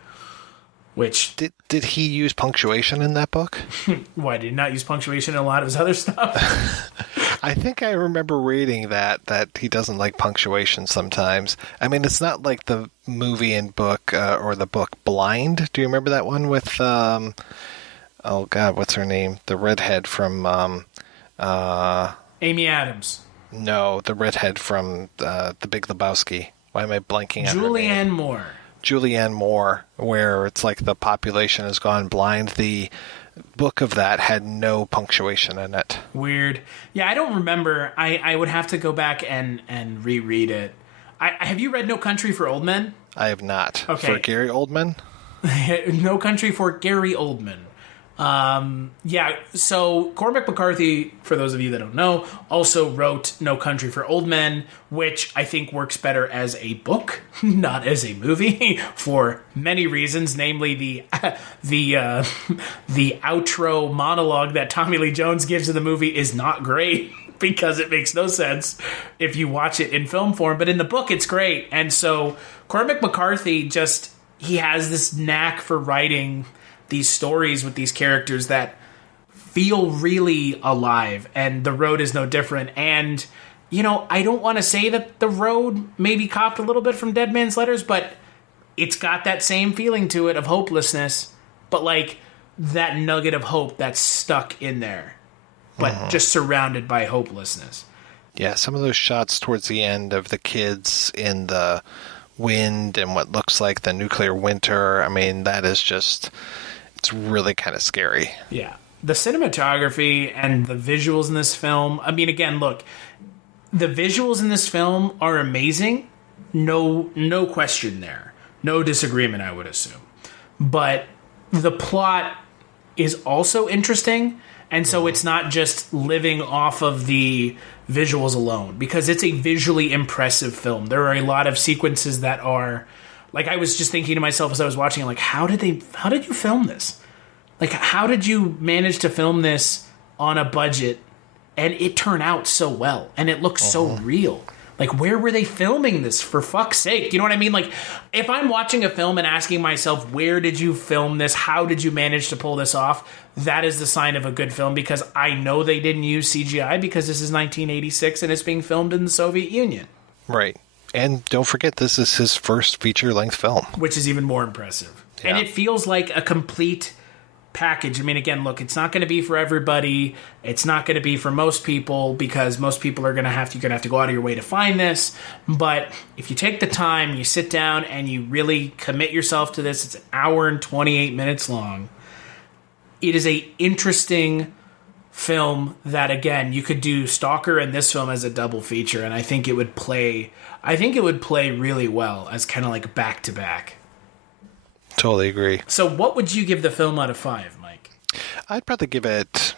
Which did he use punctuation in that book? Why did he not use punctuation in a lot of his other stuff? I think I remember reading that he doesn't like punctuation sometimes. I mean, it's not like the movie and book or the book Blind. Do you remember that one with oh God, what's her name? The redhead from Amy Adams. No, the redhead from The Big Lebowski. Why am I blanking on her name? Julianne Moore, where it's like the population has gone blind. The book of that had no punctuation in it. Weird. Yeah, I don't remember. I would have to go back and reread it. Have you read No Country for Old Men? I have not. Okay. For Gary Oldman? No Country for Gary Oldman. Yeah, so Cormac McCarthy, for those of you that don't know, also wrote No Country for Old Men, which I think works better as a book, not as a movie, for many reasons, namely the outro monologue that Tommy Lee Jones gives in the movie is not great, because it makes no sense if you watch it in film form, but in the book it's great. And so Cormac McCarthy he has this knack for writing these stories with these characters that feel really alive, and The Road is no different. And, you know, I don't want to say that The Road maybe copped a little bit from Dead Man's Letters, but it's got that same feeling to it of hopelessness, but like that nugget of hope that's stuck in there, but just surrounded by hopelessness. Yeah, some of those shots towards the end of the kids in the wind and what looks like the nuclear winter, I mean, that is just... It's really kind of scary. Yeah. The cinematography and the visuals in this film, I mean, again, look, the visuals in this film are amazing. No question there. No disagreement, I would assume. but the plot is also interesting, and so it's not just living off of the visuals alone, because it's a visually impressive film. There are a lot of sequences that are, like, I was just thinking to myself as I was watching, like, how did you film this? Like, how did you manage to film this on a budget and it turned out so well and it looks so real? Like, where were they filming this, for fuck's sake? You know what I mean? Like, if I'm watching a film and asking myself, where did you film this? How did you manage to pull this off? That is the sign of a good film, because I know they didn't use CGI, because this is 1986 and it's being filmed in the Soviet Union. Right. And don't forget, this is his first feature-length film. Which is even more impressive. Yeah. And it feels like a complete package. I mean, again, look, it's not going to be for everybody. It's not going to be for most people, because most people are going to have to go out of your way to find this. But if you take the time, you sit down and you really commit yourself to this, it's an hour and 28 minutes long. It is a interesting film that, again, you could do Stalker and this film as a double feature, and I think it would play really well as kind of like back to back. Totally agree. So what would you give the film out of 5, Mike? I'd probably give it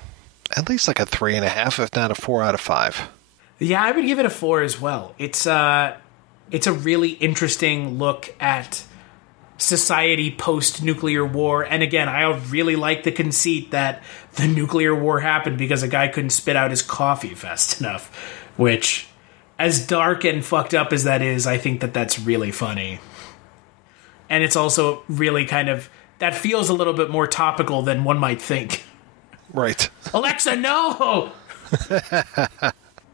at least like a 3.5, if not a 4 out of 5. Yeah, I would give it a 4 as well. It's a really interesting look at society post-nuclear war. And again, I really like the conceit that the nuclear war happened because a guy couldn't spit out his coffee fast enough, which, as dark and fucked up as that is, I think that's really funny. And it's also really kind of, that feels a little bit more topical than one might think. Right. Alexa, no! Oh,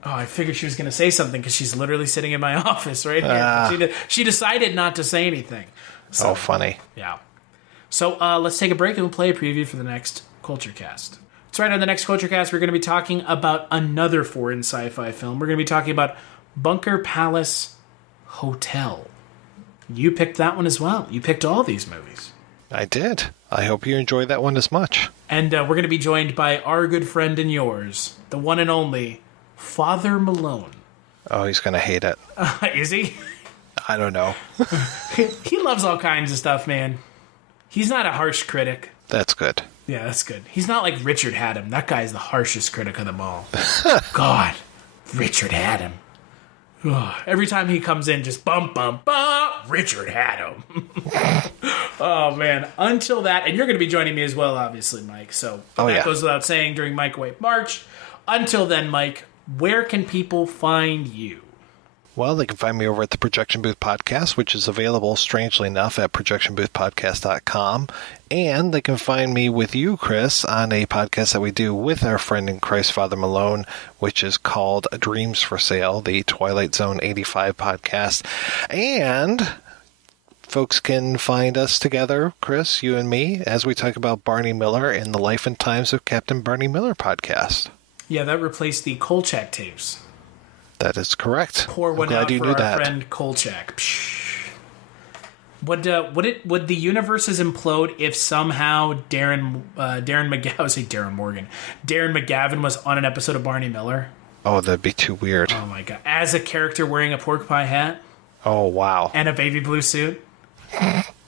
I figured she was going to say something because she's literally sitting in my office right here. She decided not to say anything. So, funny. Yeah. So let's take a break and we'll play a preview for the next Culture Cast. That's right, on the next Culture Cast, we're going to be talking about another foreign sci-fi film. We're going to be talking about Bunker Palace Hotel. You picked that one as well. You picked all these movies. I did. I hope you enjoyed that one as much. And we're going to be joined by our good friend and yours, the one and only Father Malone. Oh, he's going to hate it. Is he? I don't know. He loves all kinds of stuff, man. He's not a harsh critic. That's good. Yeah, that's good. He's not like Richard Haddam. That guy's the harshest critic of them all. God, Richard Haddam. Every time he comes in, just bum, bum, bum, Richard Haddam. Oh, man. Until that, and you're going to be joining me as well, obviously, Mike. So that goes without saying during Microwave March. Until then, Mike, where can people find you? Well, they can find me over at the Projection Booth Podcast, which is available, strangely enough, at projectionboothpodcast.com. And they can find me with you, Chris, on a podcast that we do with our friend in Christ, Father Malone, which is called Dreams for Sale, the Twilight Zone 85 podcast. And folks can find us together, Chris, you and me, as we talk about Barney Miller in the Life and Times of Captain Barney Miller podcast. Yeah, that replaced the Kolchak tapes. That is correct. Pour one out for our friend Kolchak. Would the universes implode if somehow Darren McGavin was on an episode of Barney Miller? Oh, that'd be too weird. Oh my god! As a character wearing a pork pie hat. Oh wow! And a baby blue suit.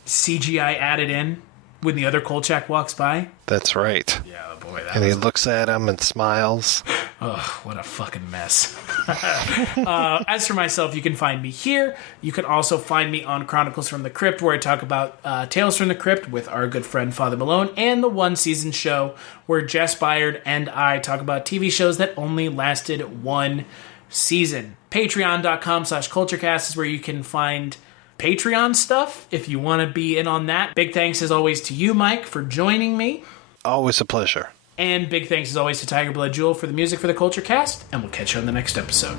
CGI added in when the other Kolchak walks by. That's right. Yeah, boy. And he looks at him and smiles. Oh, what a fucking mess. As for myself, you can find me here. You can also find me on Chronicles from the Crypt, where I talk about Tales from the Crypt with our good friend Father Malone, and the one-season show where Jess Byard and I talk about TV shows that only lasted one season. Patreon.com/CultureCast is where you can find Patreon stuff if you want to be in on that. Big thanks, as always, to you, Mike, for joining me. Always a pleasure. And big thanks, as always, to Tiger Blood Jewel for the music for the Culture Cast, and we'll catch you on the next episode.